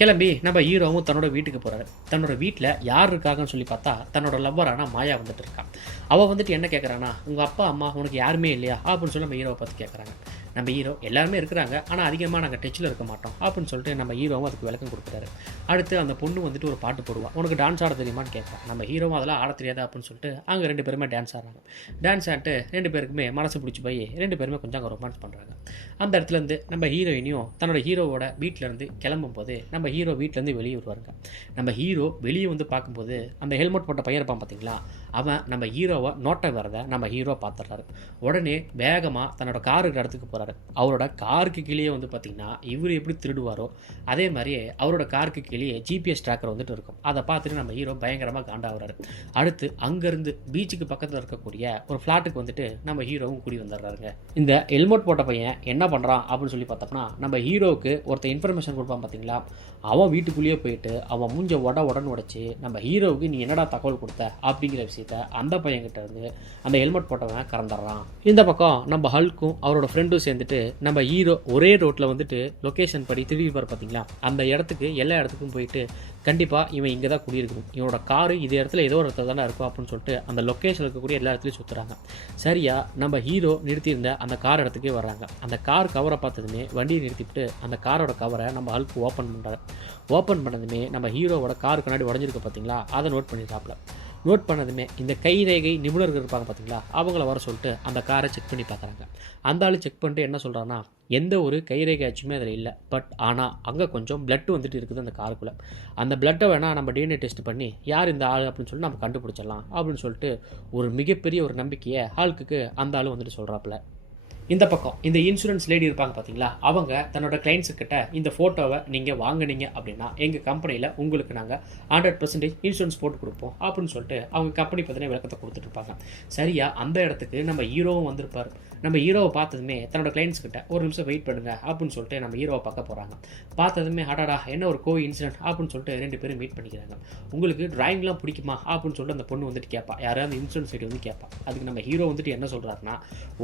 கிளம்பி நம்ம ஹீரோவும் தன்னோட வீட்டுக்கு போகிறாரு. தன்னோட வீட்டில் யார் இருக்காங்கன்னு சொல்லி பார்த்தா தன்னோட லவ்வரான மாயா வந்துட்டு இருக்கான். அவள் வந்துட்டு என்ன கேட்குறான்னா, உங்கள் அப்பா அம்மா உனக்கு யாருமே இல்லையா அப்படின்னு சொல்லி நம்ம ஹீரோவை பார்த்து கேட்குறாங்க. நம்ம ஹீரோ எல்லாருமே இருக்கிறாங்க, ஆனால் அதிகமாக நாங்கள் டச்சில் இருக்க மாட்டோம் அப்படின்னு சொல்லிட்டு நம்ம ஹீரோவும் அதுக்கு விளக்கம் கொடுக்குறாரு. அடுத்து அந்த பொண்ணு வந்துட்டு ஒரு பாட்டு போடுவான். உனக்கு டான்ஸ் ஆட தெரியுமான்னு கேட்பான். நம்ம ஹீரோவும் அதெல்லாம் ஆட தெரியாது அப்படின்னு சொல்லிட்டு அங்கே 2 பேருமே டான்ஸ் ஆடுறாங்க. டான்ஸ் ஆட்டு 2 பேருக்குமே மனசு பிடிச்சி போய் 2 பேருமே கொஞ்சம் அங்கே ரொமான்ஸ் பண்ணுறாங்க. அந்த இடத்துலேருந்து நம்ம ஹீரோயினையும் தன்னோட ஹீரோவோட வீட்டிலேருந்து கிளம்பும் போது நம்ம ஹீரோ வீட்டிலேருந்து வெளியே வருவாங்க. நம்ம ஹீரோ வெளியே வந்து பார்க்கும்போது அந்த ஹெல்மெட் போட்ட பையன் இருப்பான் பார்த்தீங்களா, அவன் நம்ம ஹீரோவை நோட்டை வரதை நம்ம ஹீரோ பார்த்துட்றாரு. உடனே வேகமாக தன்னோட காருக்கு இடத்துக்கு போகிறாரு. அவரோட காருக்கு கீழே வந்து பார்த்தீங்கன்னா இவர் எப்படி திருடுவாரோ அதே மாதிரியே அவரோட காருக்கு கீழே ஜிபிஎஸ் ட்ராக்கர் வந்துட்டு இருக்கும். அதை பார்த்துட்டு நம்ம ஹீரோ பயங்கரமாக காண்டாகிறாரு. அடுத்து அங்கேருந்து பீச்சுக்கு பக்கத்தில் இருக்கக்கூடிய ஒரு ஃப்ளாட்டுக்கு வந்துட்டு நம்ம ஹீரோவும் கூடி வந்துடுறாருங்க. இந்த ஹெல்மெட் போட்ட பையன் என்ன பண்ணுறான் அப்படின்னு சொல்லி பார்த்தோம்னா, நம்ம ஹீரோவுக்கு ஒருத்தர் இன்ஃபர்மேஷன் கொடுப்பான் பார்த்தீங்களா, அவன் வீட்டுக்குள்ளேயே போயிட்டு அவன் மூஞ்ச உடனே உடைச்சி நம்ம ஹீரோவுக்கு நீ என்னடா தகவல் கொடுத்த அப்படிங்கிற விஷயத்த அந்த பையன்கிட்ட இருந்து அந்த ஹெல்மெட் போட்டவன் கறந்துடுறான். இந்த பக்கம் நம்ம ஹல்க்கும் அவரோட ஃப்ரெண்டும் சேர்ந்துட்டு நம்ம ஹீரோ ஒரே ரோட்டில் வந்துட்டு லொக்கேஷன் படி திருடிப்பார் பார்த்தீங்களா, அந்த இடத்துக்கு எல்லா இடத்துக்கும் போயிட்டு கண்டிப்பாக இவன் இங்கே தான் குடியிருக்கணும், இவனோட காரு இதே இடத்துல ஏதோ ஒரு இடத்துல தானே இருக்கும் அப்படின்னு சொல்லிட்டு அந்த லொக்கேஷன் இருக்கக்கூடிய எல்லா இடத்துலையும் சுற்றுறாங்க. சரியா நம்ம ஹீரோ நிறுத்தியிருந்த அந்த கார் இடத்துக்கே வர்றாங்க. அந்த கார் கவரை பார்த்ததுமே வண்டியை நிறுத்திவிட்டு அந்த காரோட கவரை நம்ம ஹல்க் ஓப்பன் பண்ணுறாரு. ஓப்பன் பண்ணதுமே நம்ம ஹீரோவோட கார் கண்ணாடி உடஞ்சிருக்கு பார்த்தீங்களா, அதை நோட் பண்ணிடுறாப்புல. நோட் பண்ணதுமே இந்த கை ரேகை நிபுணர்கள் இருப்பாங்க பார்த்தீங்களா, அவங்கள வர சொல்லிட்டு அந்த காரை செக் பண்ணி பார்க்குறாங்க. அந்த ஆள் செக் பண்ணிட்டு என்ன சொல்கிறான்னா, எந்த ஒரு கைரேகை ஆச்சுமே அதில் இல்லை. பட் ஆனால் அங்கே கொஞ்சம் பிளட் வந்துட்டு இருக்குது அந்த காருக்குள்ளே. அந்த பிளட்டை வேணால் நம்ம டிஎன்ஏ டெஸ்ட் பண்ணி யார் இந்த ஆள் அப்படின்னு சொல்லி நம்ம கண்டுபிடிச்சிடலாம் அப்படின்னு சொல்லிட்டு ஒரு மிகப்பெரிய ஒரு நம்பிக்கையை ஹால்க்குக்கு அந்த ஆள் வந்துட்டு சொல்கிறாப்புல. இந்த பக்கம் இந்த இன்சூரன்ஸ் லேடி இருப்பாங்க பார்த்தீங்களா, அவங்க தன்னோட கிளைண்ட்ஸுக்கிட்ட இந்த ஃபோட்டோவை நீங்கள் வாங்கினீங்க அப்படின்னா எங்கள் கம்பெனியில் உங்களுக்கு நாங்கள் 100% இன்சூரன்ஸ் போட்டு கொடுப்போம் அப்படின்னு சொல்லிட்டு அவங்க கம்பெனி பற்றின விளக்கத்தை கொடுத்துட்ருப்பாங்க. சரியா அந்த இடத்துக்கு நம்ம ஹீரோவும் வந்திருப்பார். நம்ம ஹீரோவை பார்த்ததுமே தன்னோட கிளைண்ட்ஸ்கிட்ட ஒரு நிமிஷம் வெயிட் பண்ணுங்க அப்படின்னு சொல்லிட்டு நம்ம ஹீரோவை பார்க்க போகிறாங்க. பார்த்ததுமே அடாடா என்ன ஒரு இன்சிடென்ட் அப்படின்னு சொல்லிட்டு 2 பேரும் மீட் பண்ணிக்கிறாங்க. உங்களுக்கு டிராயிங்லாம் பிடிக்குமா அப்படின்னு சொல்லிட்டு அந்த பொண்ணு வந்துட்டு கேட்பா, யாராவது இன்சூரன்ஸ் சைடு வந்து கேட்பா. அதுக்கு நம்ம ஹீரோ வந்துட்டு என்ன சொல்கிறாருன்னா,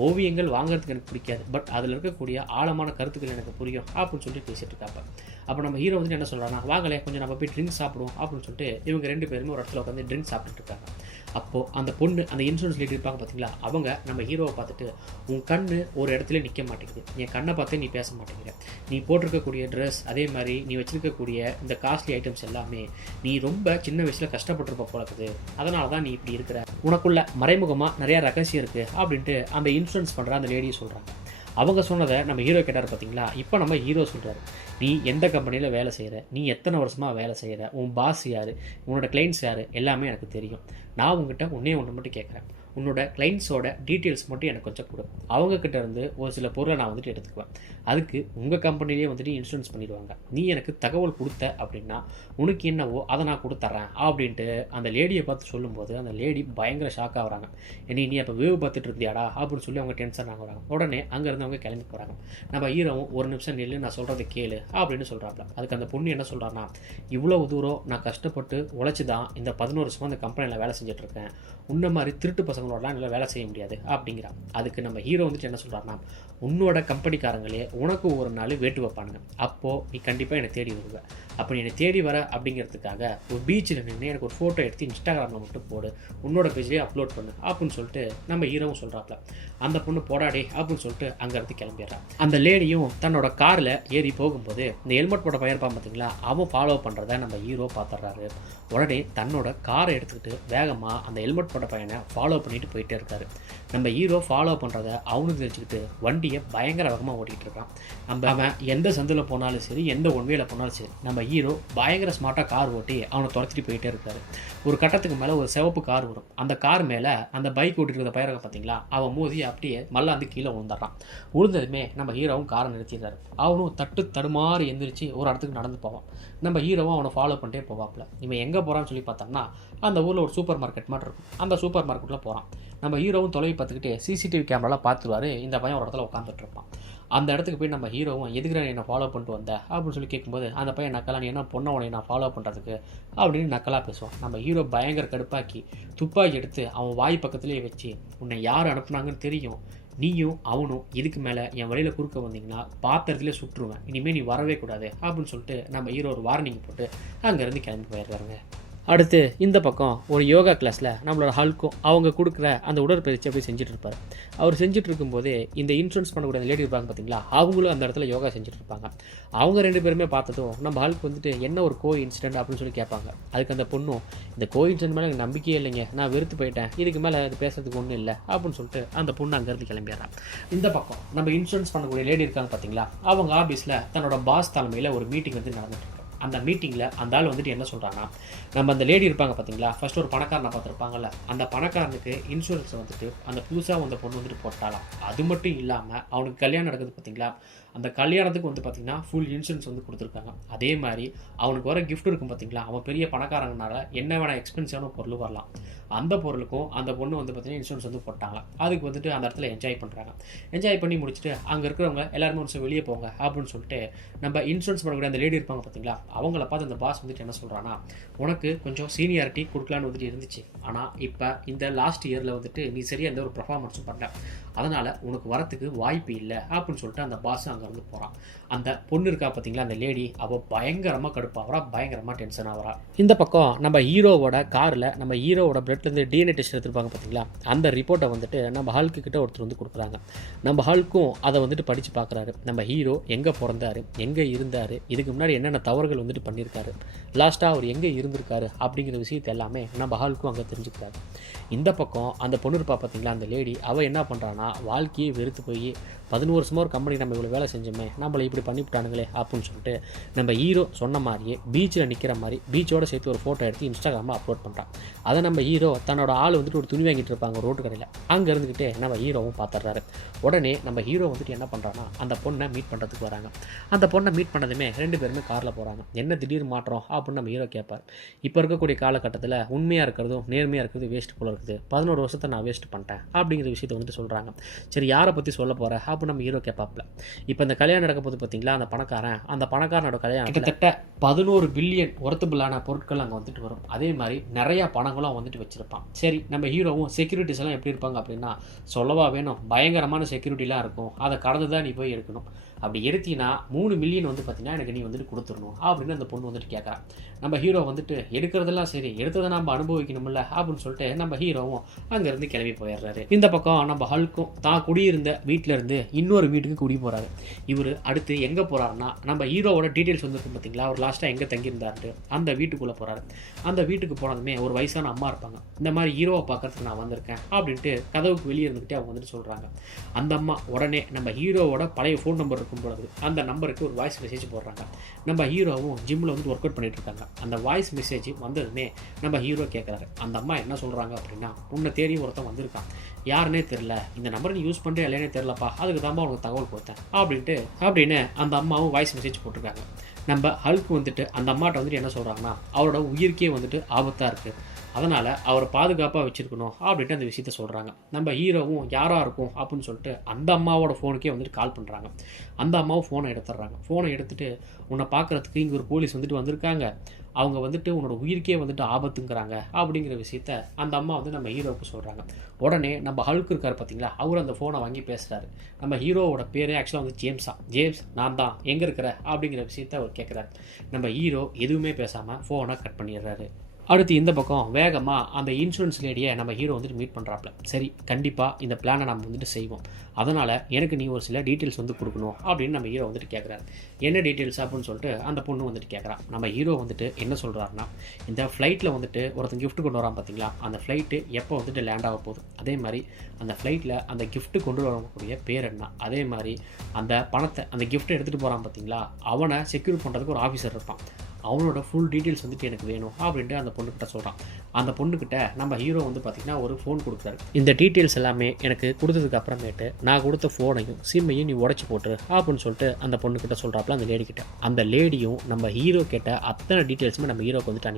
ஓவியங்கள் வாங்குறதுக்கு எனக்கு பிடிக்காது, பட் அதில் இருக்கக்கூடிய ஆழமான கருத்துக்கள் எனக்கு புரியும் அப்படின்னு சொல்லிட்டு பேசிட்டு இருக்காப்ப. அப்போ நம்ம ஹீரோ வந்துட்டு என்ன சொல்கிறாங்கன்னா, வாங்கலே கொஞ்சம் நம்ம போய் ட்ரிங்க்ஸ் சாப்பிடுவோம் அப்படின்னு சொல்லிட்டு இவங்க 2 பேருமே ஒரு இடத்துல உட்காந்து ட்ரிங்க்ஸ் சாப்பிட்டுட்டு இருக்காங்க. அப்போது அந்த பொண்ணு அந்த இன்சூரன்ஸ் லேடி இருப்பாங்க பார்த்தீங்களா, அவங்க நம்ம ஹீரோவை பார்த்துட்டு, உன் கண்ணு ஒரு இடத்துல நிற்க மாட்டேங்குது, என் கண்ணை பார்த்தே நீ பேச மாட்டேங்கிற, நீ போட்டிருக்கக்கூடிய ட்ரெஸ் அதே மாதிரி நீ வச்சிருக்கக்கூடிய இந்த காஸ்ட்லி ஐட்டம்ஸ் எல்லாமே நீ ரொம்ப சின்ன வயசில் கஷ்டப்பட்டுருப்ப போல இருக்குது, அதனால தான் நீ இப்படி இருக்கிற, உனக்குள்ள மறைமுகமாக நிறையா ரகசியம் இருக்குது அப்படின்ட்டு அந்த இன்சூரன்ஸ் பண்ணுற அந்த லேடியை சொல்கிறாங்க. அவங்க சொன்னதை நம்ம ஹீரோ கேட்டார் பார்த்தீங்களா. இப்போ நம்ம ஹீரோ சொல்கிறார், நீ எந்த கம்பெனியில் வேலை செய்கிற, நீ எத்தனை வருஷமாக வேலை செய்கிற, உன் பாஸ் யார், உன்னோட கிளைண்ட்ஸ் யார், எல்லாமே எனக்கு தெரியும். நான் உங்ககிட்ட ஒன்றே ஒன்று மட்டும் கேட்குறேன், உன்னோட கிளைண்ட்ஸோட டீட்டெயில்ஸ் மட்டும் எனக்கு கொஞ்சம் கொடு. அவங்கக்கிட்ட இருந்து ஒரு சில பொருளை நான் வந்துட்டு எடுத்துக்குவேன். அதுக்கு உங்கள் கம்பெனிலேயே வந்துட்டு இன்சூரன்ஸ் பண்ணிடுவாங்க. நீ எனக்கு தகவல் கொடுத்த அப்படின்னா உனக்கு என்னவோ அதை நான் கொடுத்துட்றேன் அப்படின்ட்டு அந்த லேடியை பார்த்து சொல்லும்போது அந்த லேடி பயங்கர ஷாக் ஆகுறாங்க. நீ அப்போ வேவு பார்த்துட்டு இருந்தியாடா அப்படின்னு சொல்லி அவங்க டென்ஷன் ஆகுறாங்க. உடனே அங்கேருந்து அவங்க கிளம்பி போகிறாங்க. நம்ம ஹீரோவும் ஒரு நிமிஷம் நில்லு, நான் சொல்கிறத கேளு அப்படின்னு சொல்கிறாப்புல. அதுக்கு அந்த பொண்ணு என்ன சொல்கிறான்னா, இவ்வளோ தூரம் நான் கஷ்டப்பட்டு உழைச்சி தான் இந்த 11 வருஷமாக இந்த கம்பெனியில் வேலை செஞ்சுட்ருக்கேன், உன்ன மாதிரி திருட்டு பசங்களோடலாம் என்னால் வேலை செய்ய முடியாது அப்படிங்கிறான். அதுக்கு நம்ம ஹீரோ வந்துட்டு என்ன சொல்கிறாருன்னா, உன்னோட கம்பெனிக்காரங்களே உனக்கு ஒரு நாள் வேட்டு வைப்பானுங்க, அப்போது நீ கண்டிப்பாக என்னை தேடி வருவேன். அப்போ நீ என்னை தேடி வர அப்படிங்கிறதுக்காக ஒரு பீச்சில் நின்று எனக்கு ஒரு ஃபோட்டோ எடுத்து இன்ஸ்டாகிராமில் மட்டும் போடு, உன்னோட பேஜ்லேயே அப்லோட் பண்ணு அப்படின்னு சொல்லிட்டு நம்ம ஹீரோவும் சொல்கிறாப்புல. அந்த பொண்ணு போடாடே அப்படின்னு சொல்லிட்டு அங்கேருந்து கிளம்பிடுறான். அந்த லேடியும் தன்னோட காரில் ஏறி போகும்போது இந்த ஹெல்மெட் போட பயிர்ப்பான் பார்த்தீங்களா, அவன் ஃபாலோ பண்ணுறத நம்ம ஹீரோ பார்த்துட்றாரு. உடனே தன்னோட காரை எடுத்துக்கிட்டு வேகமாக அந்த ஹெல்மெட் போட்ட பையனை ஃபாலோ பண்ணிட்டு போயிட்டே இருக்காரு. நம்ம ஹீரோ ஃபாலோ பண்ணுறத அவனுக்கு தெரிஞ்சுக்கிட்டு வண்டியை பயங்கர வேகமாக ஓட்டிகிட்டு இருக்கான். அவன் எந்த சந்தில் போனாலும் சரி, எந்த ஒன்வேல போனாலும் சரி, நம்ம ஹீரோ பயங்கர ஸ்மார்ட்டாக கார் ஓட்டி அவனை துரத்திட்டு போயிட்டே இருக்காரு. ஒரு கட்டத்துக்கு மேலே ஒரு சிவப்பு கார் வரும். அந்த கார் மேலே அந்த பைக் ஓட்டிட்டு பயிரக பார்த்தீங்களா, அவன் மோதி அப்படியே மல்லாந்து கீழே விழுந்துடுறான். விழுந்ததுமே நம்ம ஹீரோவும் காரை நிறுத்திடுறாரு. அவனும் தடுமாறி எந்திரிச்சு ஒரு இடத்துக்கு நடந்து போவான். நம்ம ஹீரோவும் அவனை ஃபாலோ பண்ணிட்டே போவாப்புல. இவன் எங்கே போகிறான்னு சொல்லி பார்த்தோம்னா, அந்த ஊரில் ஒரு சூப்பர் மார்க்கெட் மாதிரி இருக்கும். அந்த சூப்பர் மார்க்கெட்டில் போகிறான். நம்ம ஹீரோவும் தொலைவி பார்த்துக்கிட்டு சிசிடிவி கேமராலாம் பார்த்துருவாரு. இந்த பையன் ஒரு இடத்துல உட்காந்துட்டு இருப்பான். அந்த இடத்துக்கு போய் நம்ம ஹீரோவும் எதுக்குற என்னை ஃபாலோ பண்ணிட்டு வந்த அப்படின்னு சொல்லி கேட்கும்போது அந்த பையன் நக்கலா, நீ என்ன பொண்ணை உனையை நான் ஃபாலோ பண்ணுறதுக்கு அப்படின்னு நக்கலாக பேசுவான். நம்ம ஹீரோ பயங்கர கடுப்பாக்கி துப்பாக்கி எடுத்து அவன் வாய் பக்கத்துலேயே வச்சு, உன்னை யார் அனுப்புனாங்கன்னு தெரியும், நீயும் அவனும் இதுக்கு மேலே என் வழியில் குறுக்க வந்தீங்கன்னா பாத்திரத்திலே சுட்டுருவேன், இனிமேல் நீ வரவே கூடாது அப்படின்னு சொல்லிட்டு நம்ம ஹீரோ ஒரு வார்னிங் போட்டு அங்கேருந்து கிளம்பி போயிடுறாருங்க. அடுத்து இந்த பக்கம் ஒரு யோகா கிளாஸில் நம்மளோட ஹல்க்கும் அவங்க கொடுக்குற அந்த உடற்பயிற்சி அப்படி செஞ்சுட்டு இருப்பார். அவர் செஞ்சுட்டு இருக்கும்போதே இந்த இன்சூரன்ஸ் பண்ணக்கூடிய லேடி இருப்பாங்க பார்த்தீங்களா, அவங்களும் அந்த இடத்துல யோகா செஞ்சுட்டு இருப்பாங்க. அவங்க 2 பேருமே பார்த்ததும் நம்ம ஹல்க் வந்துட்டு என்ன ஒரு இன்சிடென்ட் அப்படின்னு சொல்லி கேட்பாங்க. அதுக்கு அந்த பொண்ணும், இந்த இன்சிடென்ட் மேலே எனக்கு நம்பிக்கையே இல்லைங்க, நான் வெறுத்து போயிட்டேன், இதுக்கு மேலே அது பேசுறதுக்கு ஒன்றும் இல்லை அப்படின்னு சொல்லிட்டு அந்த பொண்ணு அங்கேருந்து கிளம்பிடுறான். இந்த பக்கம் நம்ம இன்சூரன்ஸ் பண்ணக்கூடிய லேடி இருக்காங்க பார்த்தீங்களா, அவங்க ஆஃபீஸில் தன்னோட பாஸ் தலைமையில் ஒரு மீட்டிங் வந்து நடந்துட்டு இருக்கு. அந்த மீட்டிங்கில் அந்த ஆள் வந்துட்டு என்ன சொல்கிறான்னா, நம்ம அந்த லேடி இருப்பாங்க பார்த்தீங்களா, ஃபஸ்ட்டு ஒரு பணக்காரனை பார்த்துருப்பாங்கல்ல, அந்த பணக்காரனுக்கு இன்சூரன்ஸ் வந்துட்டு அந்த புதுசாக வந்த பொண்ணு வந்துட்டு போட்டாலாம். அது மட்டும் இல்லாமல் அவனுக்கு கல்யாணம் நடக்குது பார்த்தீங்களா, அந்த கல்யாணத்துக்கு வந்து பார்த்திங்கன்னா ஃபுல் இன்சூரன்ஸ் வந்து கொடுத்துருக்காங்க. அதே மாதிரி அவனுக்கு வர கிஃப்ட் இருக்கும் பார்த்தீங்களா, அவன் பெரிய பணக்காரங்கனால என்ன வேணால் எக்ஸ்பென்சிவான பொருள் வரலாம், அந்த பொருளுக்கும் அந்த பொண்ணு வந்து பார்த்திங்கன்னா இன்சூரன்ஸ் வந்து போட்டாங்க. அதுக்கு வந்துட்டு அந்த இடத்துல என்ஜாய் பண்ணுறாங்க. என்ஜாய் பண்ணி முடிச்சுட்டு அங்கே இருக்கிறவங்க எல்லாருமே ஒரு வெளியே போங்க அப்படின்னு சொல்லிட்டு நம்ம இன்சூரன்ஸ் பண்ணக்கூடிய அந்த லேடி இருப்பாங்க பார்த்தீங்களா, அவங்கள பார்த்து அந்த பாஸ் வந்துட்டு என்ன சொல்கிறான்னா, உனக்கு கொஞ்சம் சீனியாரிட்டி கொடுக்கலான்னு வந்துட்டு இருந்துச்சு, ஆனால் இப்போ இந்த லாஸ்ட் இயரில் வந்துட்டு நீ சரியாக எந்த ஒரு பர்ஃபார்மன்ஸும் பண்ணல, அதனால் உனக்கு வரத்துக்கு வாய்ப்பு இல்லை அப்படின்னு சொல்லிட்டு அந்த பாஸ் அங்கேருந்து போகிறான். அந்த பொண்ணு இருக்கா பார்த்தீங்களா, அந்த லேடி, அவள் பயங்கரமாக கடுப்பாகிறா, பயங்கரமாக டென்ஷன் ஆகிறா. இந்த பக்கம் நம்ம ஹீரோவோட காரில் நம்ம ஹீரோவோட பிளட்லேருந்து டிஎன்ஏ டெஸ்ட் எடுத்துருப்பாங்க பார்த்தீங்களா, அந்த ரிப்போர்ட்டை வந்துட்டு நம்ம ஹல்க்கு கிட்ட ஒருத்தர் வந்து கொடுக்குறாங்க. நம்ம ஹல்க்கும் அதை வந்துட்டு படித்து பார்க்குறாரு. நம்ம ஹீரோ எங்கே பிறந்தார், எங்கே இருந்தார், இதுக்கு முன்னாடி என்னென்ன தவறுகள் வந்துட்டு பண்ணியிருக்காரு, லாஸ்ட்டாக அவர் எங்கே இருந்திருக்காரு அப்படிங்கிற விஷயத்தை எல்லாமே நம்ம ஹல்க்கும் அங்கே தெரிஞ்சுக்கிறாரு. இந்த பக்கம் அந்த பொண்ணு இருப்பா பார்த்தீங்களா, அந்த லேடி, அவள் என்ன பண்ணுறான்னா வாழ்க்கையை வெறுத்து போய் 11 வருஷமாக ஒரு கம்பெனி நம்ம இவ்வளோ வேலை செஞ்சோமே, நம்மளை இப்படி பண்ணிவிட்டானுங்களே அப்படின்னு சொல்லிட்டு நம்ம ஹீரோ சொன்ன மாதிரியே பீச்சில் நிற்கிற மாதிரி பீச்சோடு சேர்த்து ஒரு ஃபோட்டோ எடுத்து இன்ஸ்டாகிராமில் அப்லோட் பண்ணுறான். அதை நம்ம ஹீரோ தன்னோட ஆள் வந்துட்டு ஒரு துணி வாங்கிட்டு இருப்பாங்க ரோட்டு கடையில், அங்கே இருந்துக்கிட்டே நம்ம ஹீரோவும் பார்த்துட்றாரு. உடனே நம்ம ஹீரோ வந்துட்டு என்ன பண்ணுறான்னா அந்த பொண்ணை மீட் பண்ணுறதுக்கு வராங்க. அந்த பொண்ணை மீட் பண்ணதுமே 2 பேருமே காரில் போகிறாங்க. என்ன திடீர் மாற்றம் அப்படின்னு நம்ம ஹீரோ கேட்பார். இப்போ இருக்கக்கூடிய காலகட்டத்தில் உண்மையாக இருக்கிறதும் நேர்மையாக இருக்கிறது வேஸ்ட் போல இருக்குது, 11 வருஷத்தை நான் வேஸ்ட் பண்ணிட்டேன் அப்படிங்கிற விஷயத்தை வந்துட்டு சொல்கிறாங்க. சரி, யாரை பற்றி சொல்ல போகிறேன் அப்படின்னு நம்ம ஹீரோ கேட்பாப்ல. இப்போ இந்த கல்யாணம் நடக்க போது பார்த்தீங்களா, அந்த பணக்காரனோட கல்யாணம் கிட்டத்தட்ட 11 பில்லியன் ஒர்த்தபிளான பொருட்கள் அங்கே வந்துட்டு வரும். அதே மாதிரி நிறையா பணங்களும் வந்துட்டு வச்சுருப்பான். சரி, நம்ம ஹீரோவும் செக்யூரிட்டிஸ் எல்லாம் எப்படி இருப்பாங்க அப்படின்னா, சொல்லவா வேணும், பயங்கரமான செக்யூரிட்டிலாம் இருக்கும், அதை கடந்து தான் நீ போய் எடுக்கணும், அப்படி எடுத்தினா 3 மில்லியன் வந்து பார்த்தீங்கன்னா எனக்கு நீ வந்துட்டு கொடுத்துடணும் அப்படின்னு அந்த பொண்ணு வந்துட்டு கேட்குறான். நம்ம ஹீரோ வந்துட்டு எடுக்கிறதெல்லாம் சரி, எடுத்ததை நம்ம அனுபவிக்கணும்ல அப்படின்னு சொல்லிட்டு நம்ம ஹீரோவும் அங்கேருந்து கிளம்பி போயிடுறாரு. இந்த பக்கம் நம்ம ஹல்க்கும் தான் குடியிருந்த வீட்டில் இருந்து இன்னொரு வீட்டுக்கு குடி போகிறாரு. இவர் அடுத்து எங்கே போகிறாருன்னா, நம்ம ஹீரோவோட டீட்டெயில்ஸ் வந்துருக்கு பார்த்தீங்களா, அவர் லாஸ்ட்டாக எங்கே தங்கியிருந்தாரு அந்த வீட்டுக்குள்ளே போகிறாரு. அந்த வீட்டுக்கு போனதுமே ஒரு வயசான அம்மா இருப்பாங்க. இந்த மாதிரி ஹீரோவை பார்க்கறதுக்கு நான் வந்திருக்கேன் அப்படின்ட்டு கதவுக்கு வெளியே இருந்துக்கிட்டே அவங்க வந்துட்டு சொல்கிறாங்க. அந்த அம்மா உடனே நம்ம ஹீரோவோட பழைய ஃபோன் நம்பர் இருக்கும் பொழுது அந்த நம்பருக்கு ஒரு வாய்ஸ் மெசேஜ் போடுறாங்க. நம்ம ஹீரோவும் ஜிம்மில் வந்துட்டு ஒர்க் அவுட் பண்ணிட்டு இருக்காங்க. அந்த வாய்ஸ் மெசேஜ் வந்ததுமே நம்ம ஹீரோ கேட்குறாரு. அந்த அம்மா என்ன சொல்கிறாங்க அப்படின்னா, உன்னை தேடி ஒருத்தன் வந்திருக்கான், யாருன்னே தெரில, இந்த நம்பரை நீ யூஸ் பண்ணுற இல்லைன்னே தெரிலப்பா, அதுக்கு தான் உனக்கு தகவல் கொடுத்தேன் அப்படின்னு அந்த அம்மாவும் வாய்ஸ் மெசேஜ் போட்டிருக்காங்க. நம்ம ஹல்க் வந்துட்டு அந்த அம்மாட்ட வந்துட்டு என்ன சொல்கிறாங்கன்னா, அவரோட உயிருக்கே வந்துட்டு ஆபத்தாக இருக்குது, அதனால் அவரை பாதுகாப்பாக வச்சுருக்கணும் அப்படின்ட்டு அந்த விஷயத்த சொல்கிறாங்க. நம்ம ஹீரோவும் யாராக இருக்கும் அப்படின்னு சொல்லிட்டு அந்த அம்மாவோட ஃபோனுக்கே வந்துட்டு கால் பண்ணுறாங்க. அந்த அம்மாவும் ஃபோனை எடுத்துடுறாங்க. ஃபோனை எடுத்துகிட்டு, உன்னை பார்க்குறதுக்கு இங்கே ஒரு போலீஸ் வந்துட்டு வந்திருக்காங்க, அவங்க வந்துட்டு உன்னோட உயிருக்கே வந்துட்டு ஆபத்துங்கிறாங்க அப்படிங்கிற விஷயத்த அந்த அம்மா வந்து நம்ம ஹீரோவுக்கு சொல்கிறாங்க. உடனே நம்ம ஹல்க் இருக்கார் பார்த்தீங்களா, அவர் அந்த ஃபோனை வாங்கி பேசுகிறாரு. நம்ம ஹீரோவோட பேரே ஆக்சுவலாக வந்து ஜேம்ஸ், நான் தான், எங்கே இருக்கிற அப்படிங்கிற விஷயத்த அவர் கேட்குறாரு. நம்ம ஹீரோ எதுவுமே பேசாமல் ஃபோனை கட் பண்ணிடுறாரு. அடுத்து இந்த பக்கம் வேகமாக அந்த இன்சூரன்ஸ் லேடியை நம்ம ஹீரோ வந்துட்டு மீட் பண்ணுறாப்புல. சரி, கண்டிப்பாக இந்த பிளானை நம்ம வந்துட்டு செய்வோம், அதனால் எனக்கு நீ ஒரு சில டீட்டெயில்ஸ் வந்து கொடுக்கணும் அப்படின்னு நம்ம ஹீரோ வந்துட்டு கேட்குறாரு. என்ன டீட்டெயில்ஸ் அப்படின்னு சொல்லிட்டு அந்த பொண்ணு வந்துட்டு கேட்குறான். நம்ம ஹீரோ வந்துட்டு என்ன சொல்கிறாருன்னா, இந்த ஃப்ளைட்டில் வந்துட்டு ஒருத்தன் கிஃப்ட் கொண்டு வரான் பார்த்தீங்களா, அந்த ஃப்ளைட்டு எப்போ வந்துட்டு லேண்ட் ஆக போகுது, அதே மாதிரி அந்த ஃப்ளைட்டில் அந்த கிஃப்ட்டு கொண்டு வரக்கூடிய பேர் என்ன, அதே மாதிரி அந்த பணத்தை அந்த கிஃப்ட்டை எடுத்துகிட்டு போகிறான் பார்த்தீங்களா, அவனை செக்யூர் பண்ணுறதுக்கு ஒரு ஆஃபீஸர் இருப்பான், அவனோட ஃபுல் டீட்டெயில்ஸ் வந்துட்டு எனக்கு வேணும் அப்படின்ட்டு அந்த பொண்ணுக்கிட்ட சொல்கிறான். அந்த பொண்ணுக்கிட்ட நம்ம ஹீரோ வந்து பார்த்திங்கன்னா ஒரு ஃபோன் கொடுக்குறாரு. இந்த டீட்டெயில்ஸ் எல்லாமே எனக்கு கொடுத்ததுக்கு அப்புறமேட்டு நான் கொடுத்த ஃபோனையும் சிம்மையும் நீ உடச்சி போட்டுரு அப்படின்னு சொல்லிட்டு அந்த பொண்ணுக்கிட்ட சொல்கிறாப்புல அந்த லேடிக்கிட்ட. அந்த லேடியும் நம்ம ஹீரோ கேட்ட அத்தனை டீட்டெயில்ஸுமே நம்ம ஹீரோக்கு வந்துட்டு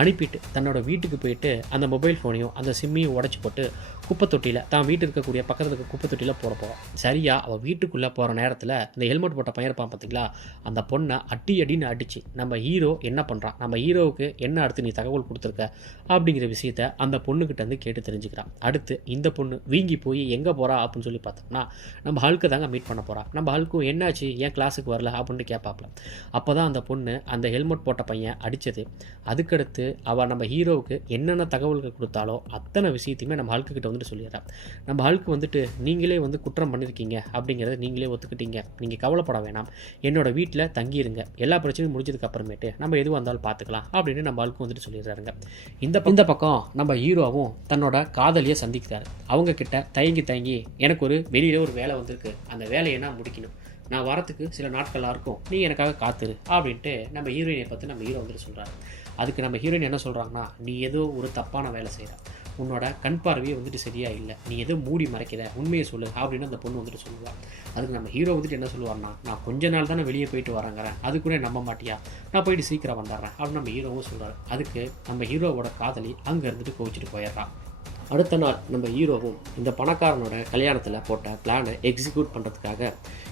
அனுப்பிட்டு தன்னோட வீட்டுக்கு போயிட்டு அந்த மொபைல் ஃபோனையும் அந்த சிம்மையும் உடச்சி போட்டு குப்பை தொட்டியில் தான் வீட்டு இருக்கக்கூடிய பக்கத்தில் இருக்க குப்பை தொட்டியில் போட போவான். சரியாக அவள் வீட்டுக்குள்ளே போகிற நேரத்தில் இந்த ஹெல்மெட் போட்ட பையன் இருப்பான் பார்த்தீங்களா, அந்த பொண்ணை அடின்னு அடித்து நம்ம ஹீரோ என்ன பண்ணுறான், நம்ம ஹீரோவுக்கு என்ன அடுத்து நீ தகவல் கொடுத்துருக்க அப்படிங்கிற விஷயத்த அந்த பொண்ணுக்கிட்ட வந்து கேட்டு தெரிஞ்சுக்கிறான். அடுத்து இந்த பொண்ணு வீங்கி போய் எங்கே போகிறா அப்படின்னு சொல்லி பார்த்தோம்னா, நம்ம ஹல்க்கை தாங்க மீட் பண்ண போகிறா. நம்ம ஹல்க்கும் என்னாச்சு, ஏன் கிளாஸுக்கு வரல அப்படின்ட்டு கேட்பாப்ல. அப்போ தான் அந்த பொண்ணு அந்த ஹெல்மெட் போட்ட பையன் அடித்தது, அதுக்கடுத்து அவள் நம்ம ஹீரோவுக்கு என்னென்ன தகவல்கள் கொடுத்தாலோ அத்தனை விஷயத்தையுமே நம்ம ஹல்க்குக்கிட்ட வந்துட்டு சொல்லிடுறான். நம்ம ஹல்க் வந்துட்டு, நீங்களே வந்து குற்றம் பண்ணியிருக்கீங்க அப்படிங்கிறத நீங்களே ஒத்துக்கிட்டீங்க, நீங்கள் கவலைப்பட வேணாம், என்னோட வீட்டில் தங்கியிருங்க, எல்லா பிரச்சனையும் முடிஞ்சதுக்கு அப்புறமேட்டு நம்ம எதுவாக இருந்தாலும் பார்த்துக்கலாம் அப்படின்னு நம்ம ஹல்க் வந்துட்டு சொல்லிடுறாருங்க. இந்த பக்கம் நம்ம ஹீரோவும் தன்னோட காதலியை சந்திக்கிறாரு. அவங்க கிட்ட தயங்கி எனக்கு ஒரு வெளியில் ஒரு வேலை வந்திருக்கு, அந்த வேலையை நான் முடிக்கணும், நான் வரத்துக்கு சில நாட்களாக இருக்கும், நீ எனக்காக காத்துரு அப்படின்ட்டு நம்ம ஹீரோயினை பார்த்து நம்ம ஹீரோ வந்துட்டு சொல்கிறாரு. அதுக்கு நம்ம ஹீரோயின் என்ன சொல்கிறாங்கன்னா, நீ ஏதோ ஒரு தப்பான வேலை செய்கிற, உன்னோட கண் பார்வையே வந்துட்டு சரியாக இல்லை, நீ எதோ மூடி மறைக்கிற, உண்மையை சொல்லு அப்படின்னு அந்த பொண்ணு வந்துட்டு சொல்லுவாள். அதுக்கு நம்ம ஹீரோ வந்துட்டு என்ன சொல்லுவார்னா, நான் கொஞ்ச நாள் தானே வெளியே போயிட்டு வரேங்கிறேன், அது கூட நம்ப மாட்டியா, நான் போயிட்டு சீக்கிரம் வந்துடுறேன் அப்படின்னு நம்ம ஹீரோவும் சொல்கிறார். அதுக்கு நம்ம ஹீரோவோட காதலி அங்கே இருந்துட்டு கோவிச்சிட்டு போயிடுறான். அடுத்த நாள் நம்ம ஹீரோவும் இந்த பணக்காரனோட கல்யாணத்தில் போட்ட பிளானை எக்ஸிக்யூட் பண்ணுறதுக்காக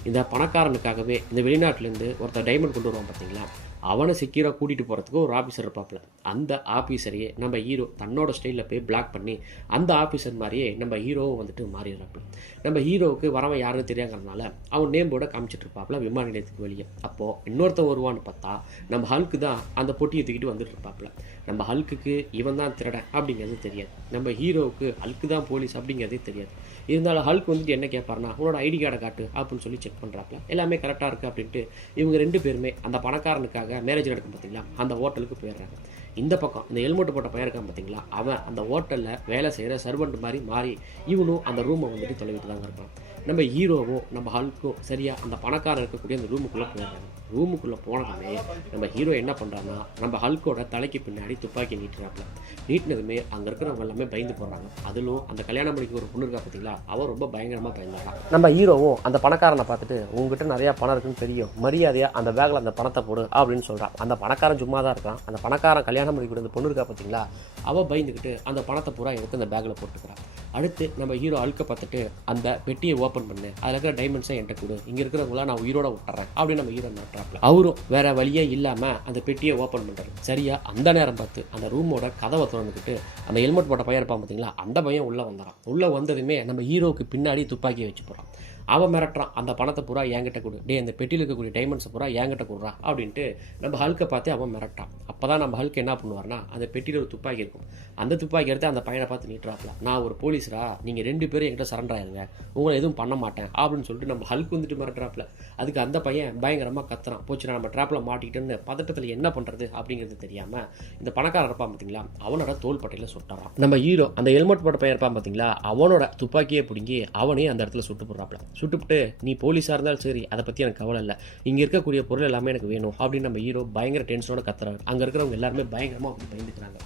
இந்த பணக்காரனுக்காகவே இந்த வெளிநாட்டிலேருந்து ஒருத்தர் டைமண்ட் கொண்டு வருவான் பார்த்தீங்களா, அவனை செக்யூராக கூட்டிகிட்டு போகிறதுக்கு ஒரு ஆஃபீஸர் இருப்பாப்புல. அந்த ஆஃபீஸரையே நம்ம ஹீரோ தன்னோட ஸ்டைலில் போய் பிளாக் பண்ணி அந்த ஆஃபீஸர் மாதிரியே நம்ம ஹீரோவும் வந்துட்டு மாறிடுறாப்புல. நம்ம ஹீரோவுக்கு வரவன் யாருன்னு தெரியாங்கிறதுனால அவன் நேம் போர்டை காமிச்சிட்டு இருப்பாப்புல விமான நிலையத்துக்கு வெளியே. அப்போது இன்னொருத்தன் வருவான்னு பார்த்தா நம்ம ஹல்க்கு தான் அந்த பொட்டியை தூக்கிட்டு வந்துட்டு இருப்பாப்புல. நம்ம ஹல்க்குக்கு இவன் தான் திருடன் அப்படிங்கிறது தெரியாது. நம்ம ஹீரோவுக்கு ஹல்க்கு தான் போலீஸ் அப்படிங்கிறதே தெரியாது. இருந்தாலும் ஹல்க் வந்துட்டு என்ன கேட்பாருன்னா, உன்னோட ஐடி கார்டை காட்டு அப்படின்னு சொல்லி செக் பண்ணுறாப்புல. எல்லாமே கரெக்டாக இருக்குது அப்படின்ட்டு இவங்க 2 பேருமே அந்த பணக்காரனுக்காக மேரேஜ் நடக்கும் பார்த்தீங்களா, அந்த ஹோட்டலுக்கு போயிடுறாங்க. இந்த பக்கம் இந்த ஹெல்மெட் போட்ட பையன் இருக்கான் பார்த்தீங்களா, அவன் அந்த ஹோட்டலில் வேலை செய்கிற சர்வெண்ட் மாதிரி மாறி இவனும் அந்த ரூமை வந்துட்டு தொலைவிட்டு தாங்க இருப்பான். நம்ம ஹீரோவும் நம்ம ஹல்க்கும் சரியாக அந்த பணக்காரன் இருக்கக்கூடிய அந்த ரூமுக்குள்ளே போயிடுறாங்க. ரூமுக்குள்ளே போனதுமே நம்ம ஹீரோ என்ன பண்ணுறான்னா, நம்ம ஹல்கோட தலைக்கு பின்னாடி துப்பாக்கி நீட்டுறாப்புல. நீட்டினதுமே அங்கே இருக்கிறவங்க எல்லாமே பயந்து போடுறாங்க. அதிலும் அந்த கல்யாணம் பண்ணிக்க ஒரு பொண்ணு இருக்கா பார்த்தீங்களா, அவன் ரொம்ப பயங்கரமாக பயந்தாங்க. நம்ம ஹீரோவும் அந்த பணக்காரனை பார்த்துட்டு, உங்ககிட்ட நிறையா பணம் இருக்குன்னு தெரியும், மரியாதையாக அந்த பேக்கில் அந்த பணத்தை போடு அப்படின்னு சொல்கிறான். அந்த பணக்காரன் சும்மா தான் இருக்கான். அந்த பணக்காரன் கல்யாணம் பண்ணிக்கிட்டு அந்த பொண்ணு இருக்கா பார்த்தீங்களா, அவள் பயந்துக்கிட்டு அந்த பணத்தை பூரா எடுத்து அந்த பேக்கில் போட்டுக்கிறான். அடுத்து நம்ம ஹீரோ ஹல்கை பார்த்துட்டு, அந்த பெட்டியை ஓப்பன் பண்ணு, அதில் இருக்கிற டைமண்ட்ஸை என்கிட்ட கொடு, இங்கே இருக்கிறவங்களாம் நான் உயிரோட விட்டுறேன் அப்படின்னு நம்ம ஹீரோ நட்டுறாப்புல. அவரும் வேற வழியே இல்லாமல் அந்த பெட்டியை ஓப்பன் பண்ணுறாரு. சரியா அந்த நேரம் பார்த்து அந்த ரூமோட கதவை திறந்துக்கிட்டு அந்த ஹெல்மெட் போட்ட பையன் இருப்பான் பார்த்தீங்களா, அந்த பையன் உள்ளே வந்துடான். உள்ளே வந்ததுமே நம்ம ஹீரோவுக்கு பின்னாடி துப்பாக்கியை வச்சு போகிறான். அவன் மிரட்டுறான், அந்த பணத்தை பூரா என்கிட்ட கொடு, டே அந்த பெட்டியில் இருக்கக்கூடிய டைமண்ட்ஸை பூரா என்கிட்ட கொடுறா அப்படின்ட்டு நம்ம ஹல்கை பார்த்து அவன் மிரட்டான். அப்போ தான் நம்ம ஹல்க் என்ன பண்ணுவார்னா, அந்த பெட்டியில் ஒரு துப்பாக்கி இருக்கும், அந்த துப்பாக்கி எடுத்து அந்த பையனை பார்த்து நீட்டுறாப்புல. நான் ஒரு போலீஸரா, நீங்கள் 2 பேரும் என்கிட்ட சரண்டர் ஆயிருங்க, உங்களை எதுவும் பண்ண மாட்டேன் அப்படின்னு சொல்லிட்டு நம்ம ஹல்க் வந்துட்டு மிரட்டுறாப்புல. அதுக்கு அந்த பையன் பயங்கரமாக கத்துறான். போச்சு நம்ம ட்ராப்பில் மாட்டிக்கிட்டேன்னு பதட்டத்தில் என்ன பண்ணுறது அப்படிங்கிறது தெரியாமல் இந்த பணக்காரன் இருப்பான் பார்த்தீங்களா, அவனோட தோல் பட்டையில் சுட்டுறான். நம்ம ஹீரோ அந்த ஹெல்மெட் போட்ட பையன் இருப்பான் பார்த்தீங்களா, அவனோட துப்பாக்கியை பிடுங்கி அவனே அந்த இடத்துல சுட்டு போடுறாப்புல. சுட்டுவிட்டு, நீ போலீஸாக இருந்தாலும் சரி, அதை பற்றி எனக்கு கவலை இல்லை, இங்கே இருக்கக்கூடிய பொருள் எல்லாமே எனக்கு வேணும் அப்படின்னு நம்ம ஹீரோ பயங்கர டென்ஷனோட கத்துறாரு. அங்கே இருக்கிறவங்க எல்லாருமே பயங்கரமாக அப்படி பயந்துக்கிறாங்க.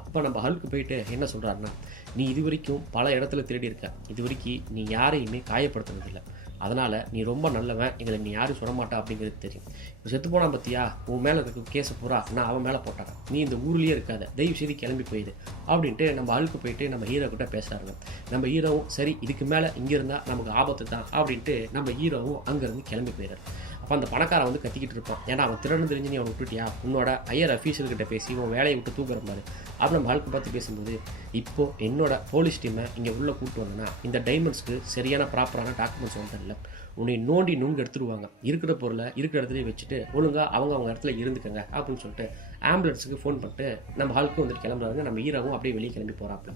அப்போ நம்ம ஹல்க்கு போயிட்டு என்ன சொல்கிறாருன்னா, நீ இது வரைக்கும் பல இடத்துல திருடி இருக்க, இது வரைக்கும் நீ யாரையுமே காயப்படுத்துனதில்லை, அதனால் நீ ரொம்ப நல்லவன், எங்களை நீ யாரும் சொல்ல மாட்டா அப்படிங்கிறது தெரியும். இப்போ செத்து போனான் பார்த்தியா, உன் மேலே இருக்க கேஸை பூரா நான் அவன் மேலே போட்டான், நீ இந்த ஊர்லேயே இருக்காத, தயவு செய்து கிளம்பி போயிடு அப்படின்ட்டு நம்ம ஹல்க்கு போயிட்டு நம்ம ஹீரோ கிட்ட பேசுகிறாருங்க. நம்ம ஹீரோவும் சரி, இதுக்கு மேலே இங்கே இருந்தால் நமக்கு ஆபத்து தான் அப்படின்ட்டு நம்ம ஹீரோவும் அங்கேருந்து கிளம்பி போயிடுறாரு. அப்போ அந்த பணக்காரன் வந்து கத்திக்கிட்டு இருப்பான், ஏன்னா அவன் திருடன் தெரிஞ்சு நீ அவனை விட்டுட்டியா, உன்னோட ஹையர் அஃபீஷியல்கிட்ட பேசி உன் வேலையை விட்டு தூக்குற மாதிரி அப்படி நம்ம ஹல்க்கு பார்த்து பேசும்போது, இப்போது என்னோட போலீஸ் டீமை இங்கே உள்ளே கூப்பிட்டு வந்தேன்னா இந்த டைமண்ட்ஸ்க்கு சரியான ப்ராப்பரான டாக்குமெண்ட்ஸ் வந்து இல்லை, உன்னை நோண்டி நுங்கு எடுத்துருவாங்க, இருக்கிற பொருளை இருக்கிற இடத்துலேயே வச்சுட்டு ஒழுங்காக அவங்க இடத்துல இருந்துக்கங்க அப்படின்னு சொல்லிட்டு ஆம்புலன்ஸுக்கு ஃபோன் பண்ணிட்டு நம்ம ஹல்க்கு வந்துட்டு கிளம்புறாங்க. நம்ம ஹீரோவும் அப்படியே வெளியே கிளம்பி போகிறாப்புல.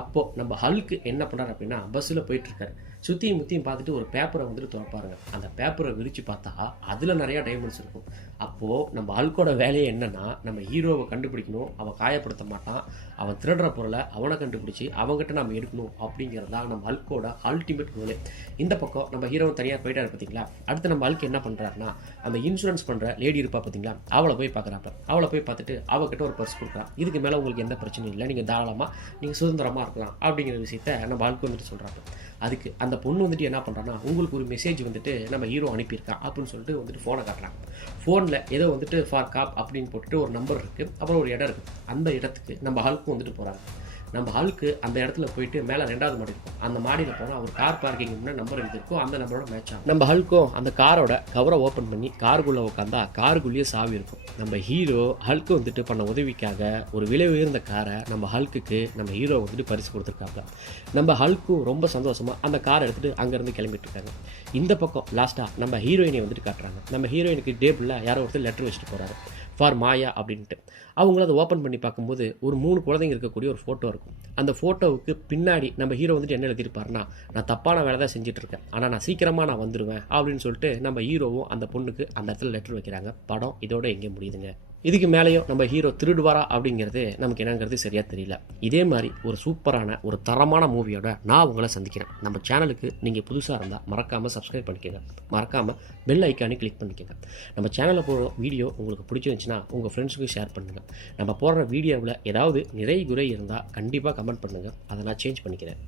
அப்போது நம்ம ஹல்க்கு என்ன பண்ணுறாரு அப்படின்னா, பஸ்ஸில் போயிட்டுருக்காரு. சுற்றியும் முற்றியும் பார்த்துட்டு ஒரு பேப்பரை வந்துட்டு திறப்பாருங்க. அந்த பேப்பரை விரித்து பார்த்தா அதில் நிறையா டைமண்ட்ஸ் இருக்கும். அப்போது நம்ம ஹல்கோட வேலையை என்னென்னா, நம்ம ஹீரோவை கண்டுபிடிக்கணும், அவன் காயப்படுத்த மாட்டான், அவன் திருடுற பொருளை அவனை கண்டுபிடிச்சி அவங்ககிட்ட நம்ம எடுக்கணும் அப்படிங்கிறது தான் நம்ம ஹல்கோட அல்டிமேட் கோலே. இந்த பக்கம் நம்ம ஹீரோவும் தனியாக போயிட்டாரு பார்த்தீங்களா. அடுத்து நம்ம ஹல்க் என்ன பண்ணுறாருன்னா, அந்த இன்சூரன்ஸ் பண்ணுற லேடி இருப்பா பார்த்தீங்களா, அவளை போய் பார்க்குறாப்ப. அவளை போய் பார்த்துட்டு அவகிட்ட ஒரு பர்ஸ் கொடுக்குறான். இதுக்கு மேலே உங்களுக்கு எந்த பிரச்சனையும் இல்லை, நீங்கள் தாராளமாக நீங்கள் சுதந்திரமாக இருக்கலாம் அப்படிங்கிற விஷயத்த நம்ம ஹல்க் வந்துட்டு சொல்கிறாங்க. அதுக்கு அந்த பொண்ணு வந்துட்டு என்ன பண்ணுறான்னா, உங்களுக்கு ஒரு மெசேஜ் வந்துட்டு நம்ம ஹீரோ அனுப்பியிருக்கான் அப்படின்னு சொல்லிட்டு வந்துட்டு ஃபோனை காட்டுறாங்க. ஃபோனில் ஏதோ வந்துட்டு ஃபார் காப் அப்படின்னு போட்டுட்டு ஒரு நம்பர் இருக்குது, அப்புறம் ஒரு இடம் இருக்குது. அந்த இடத்துக்கு நம்ம ஹல்க்கும் வந்துட்டு போகிறாங்க. நம்ம ஹல்க்கு அந்த இடத்துல போயிட்டு மேலே 2வது மாடி இருக்கும், அந்த மாடியில் போனால் ஒரு கார் பார்க்கிங் நம்பர் எழுதிருக்கும், அந்த நம்பரோட மேட்ச் ஆகும். நம்ம ஹல்க்கும் அந்த காரோட கவரை ஓப்பன் பண்ணி காருக்குள்ளே உட்காந்தா காருக்குள்ளேயே சாவி இருக்கும். நம்ம ஹீரோ ஹல்க்கு வந்துட்டு பண்ண உதவிக்காக ஒரு விலை உயர்ந்த காரை நம்ம ஹல்க்குக்கு நம்ம ஹீரோ வந்துட்டு பரிசு கொடுத்துருக்காங்க. நம்ம ஹல்க்கும் ரொம்ப சந்தோஷமாக அந்த காரை எடுத்துகிட்டு அங்கேருந்து கிளம்பிட்டு இருக்காங்க. இந்த பக்கம் லாஸ்ட்டாக நம்ம ஹீரோயினை வந்துட்டு காட்டுறாங்க. நம்ம ஹீரோயினுக்கு டேபிளில் யாரோ ஒருத்தர் லெட்டர் வச்சுட்டு போகிறாரு, ஃபார் மாயா அப்படின்ட்டு. அவங்கள அதை ஓப்பன் பண்ணி பார்க்கும்போது ஒரு 3 குழந்தைங்க இருக்கக்கூடிய ஒரு ஃபோட்டோ இருக்கும். அந்த ஃபோட்டோவுக்கு பின்னாடி நம்ம ஹீரோ வந்துட்டு என்ன எழுதியிருப்பாருன்னா, நான் தப்பான வேலை தான் செஞ்சுட்ருக்கேன், ஆனால் நான் சீக்கிரமாக நான் வந்துடுவேன் அப்படின்னு சொல்லிட்டு நம்ம ஹீரோவும் அந்த பொண்ணுக்கு அந்த இடத்துல லெட்டர் வைக்கிறாங்க. படம் இதோட எங்கே முடியுதுங்க. இதுக்கு மேலேயும் நம்ம ஹீரோ திருடுவாரா அப்படிங்கிறது நமக்கு என்னங்கிறது சரியாக தெரியல. இதே மாதிரி ஒரு சூப்பரான ஒரு தரமான மூவியோட நான் உங்களை சந்திக்கிறேன். நம்ம சேனலுக்கு நீங்கள் புதுசாக இருந்தால் மறக்காமல் சப்ஸ்கிரைப் பண்ணிக்கோங்க, மறக்காமல் பெல் ஐக்கானே கிளிக் பண்ணிக்கோங்க. நம்ம சேனலில் போகிற வீடியோ உங்களுக்கு பிடிச்சிருந்துச்சுன்னா உங்கள் ஃப்ரெண்ட்ஸுக்கு ஷேர் பண்ணுங்கள். நம்ம போடுற வீடியோவில் ஏதாவது நிறை குறை இருந்தால் கண்டிப்பாக கமெண்ட் பண்ணுங்கள், அதை நான் சேஞ்ச் பண்ணிக்கிறேன்.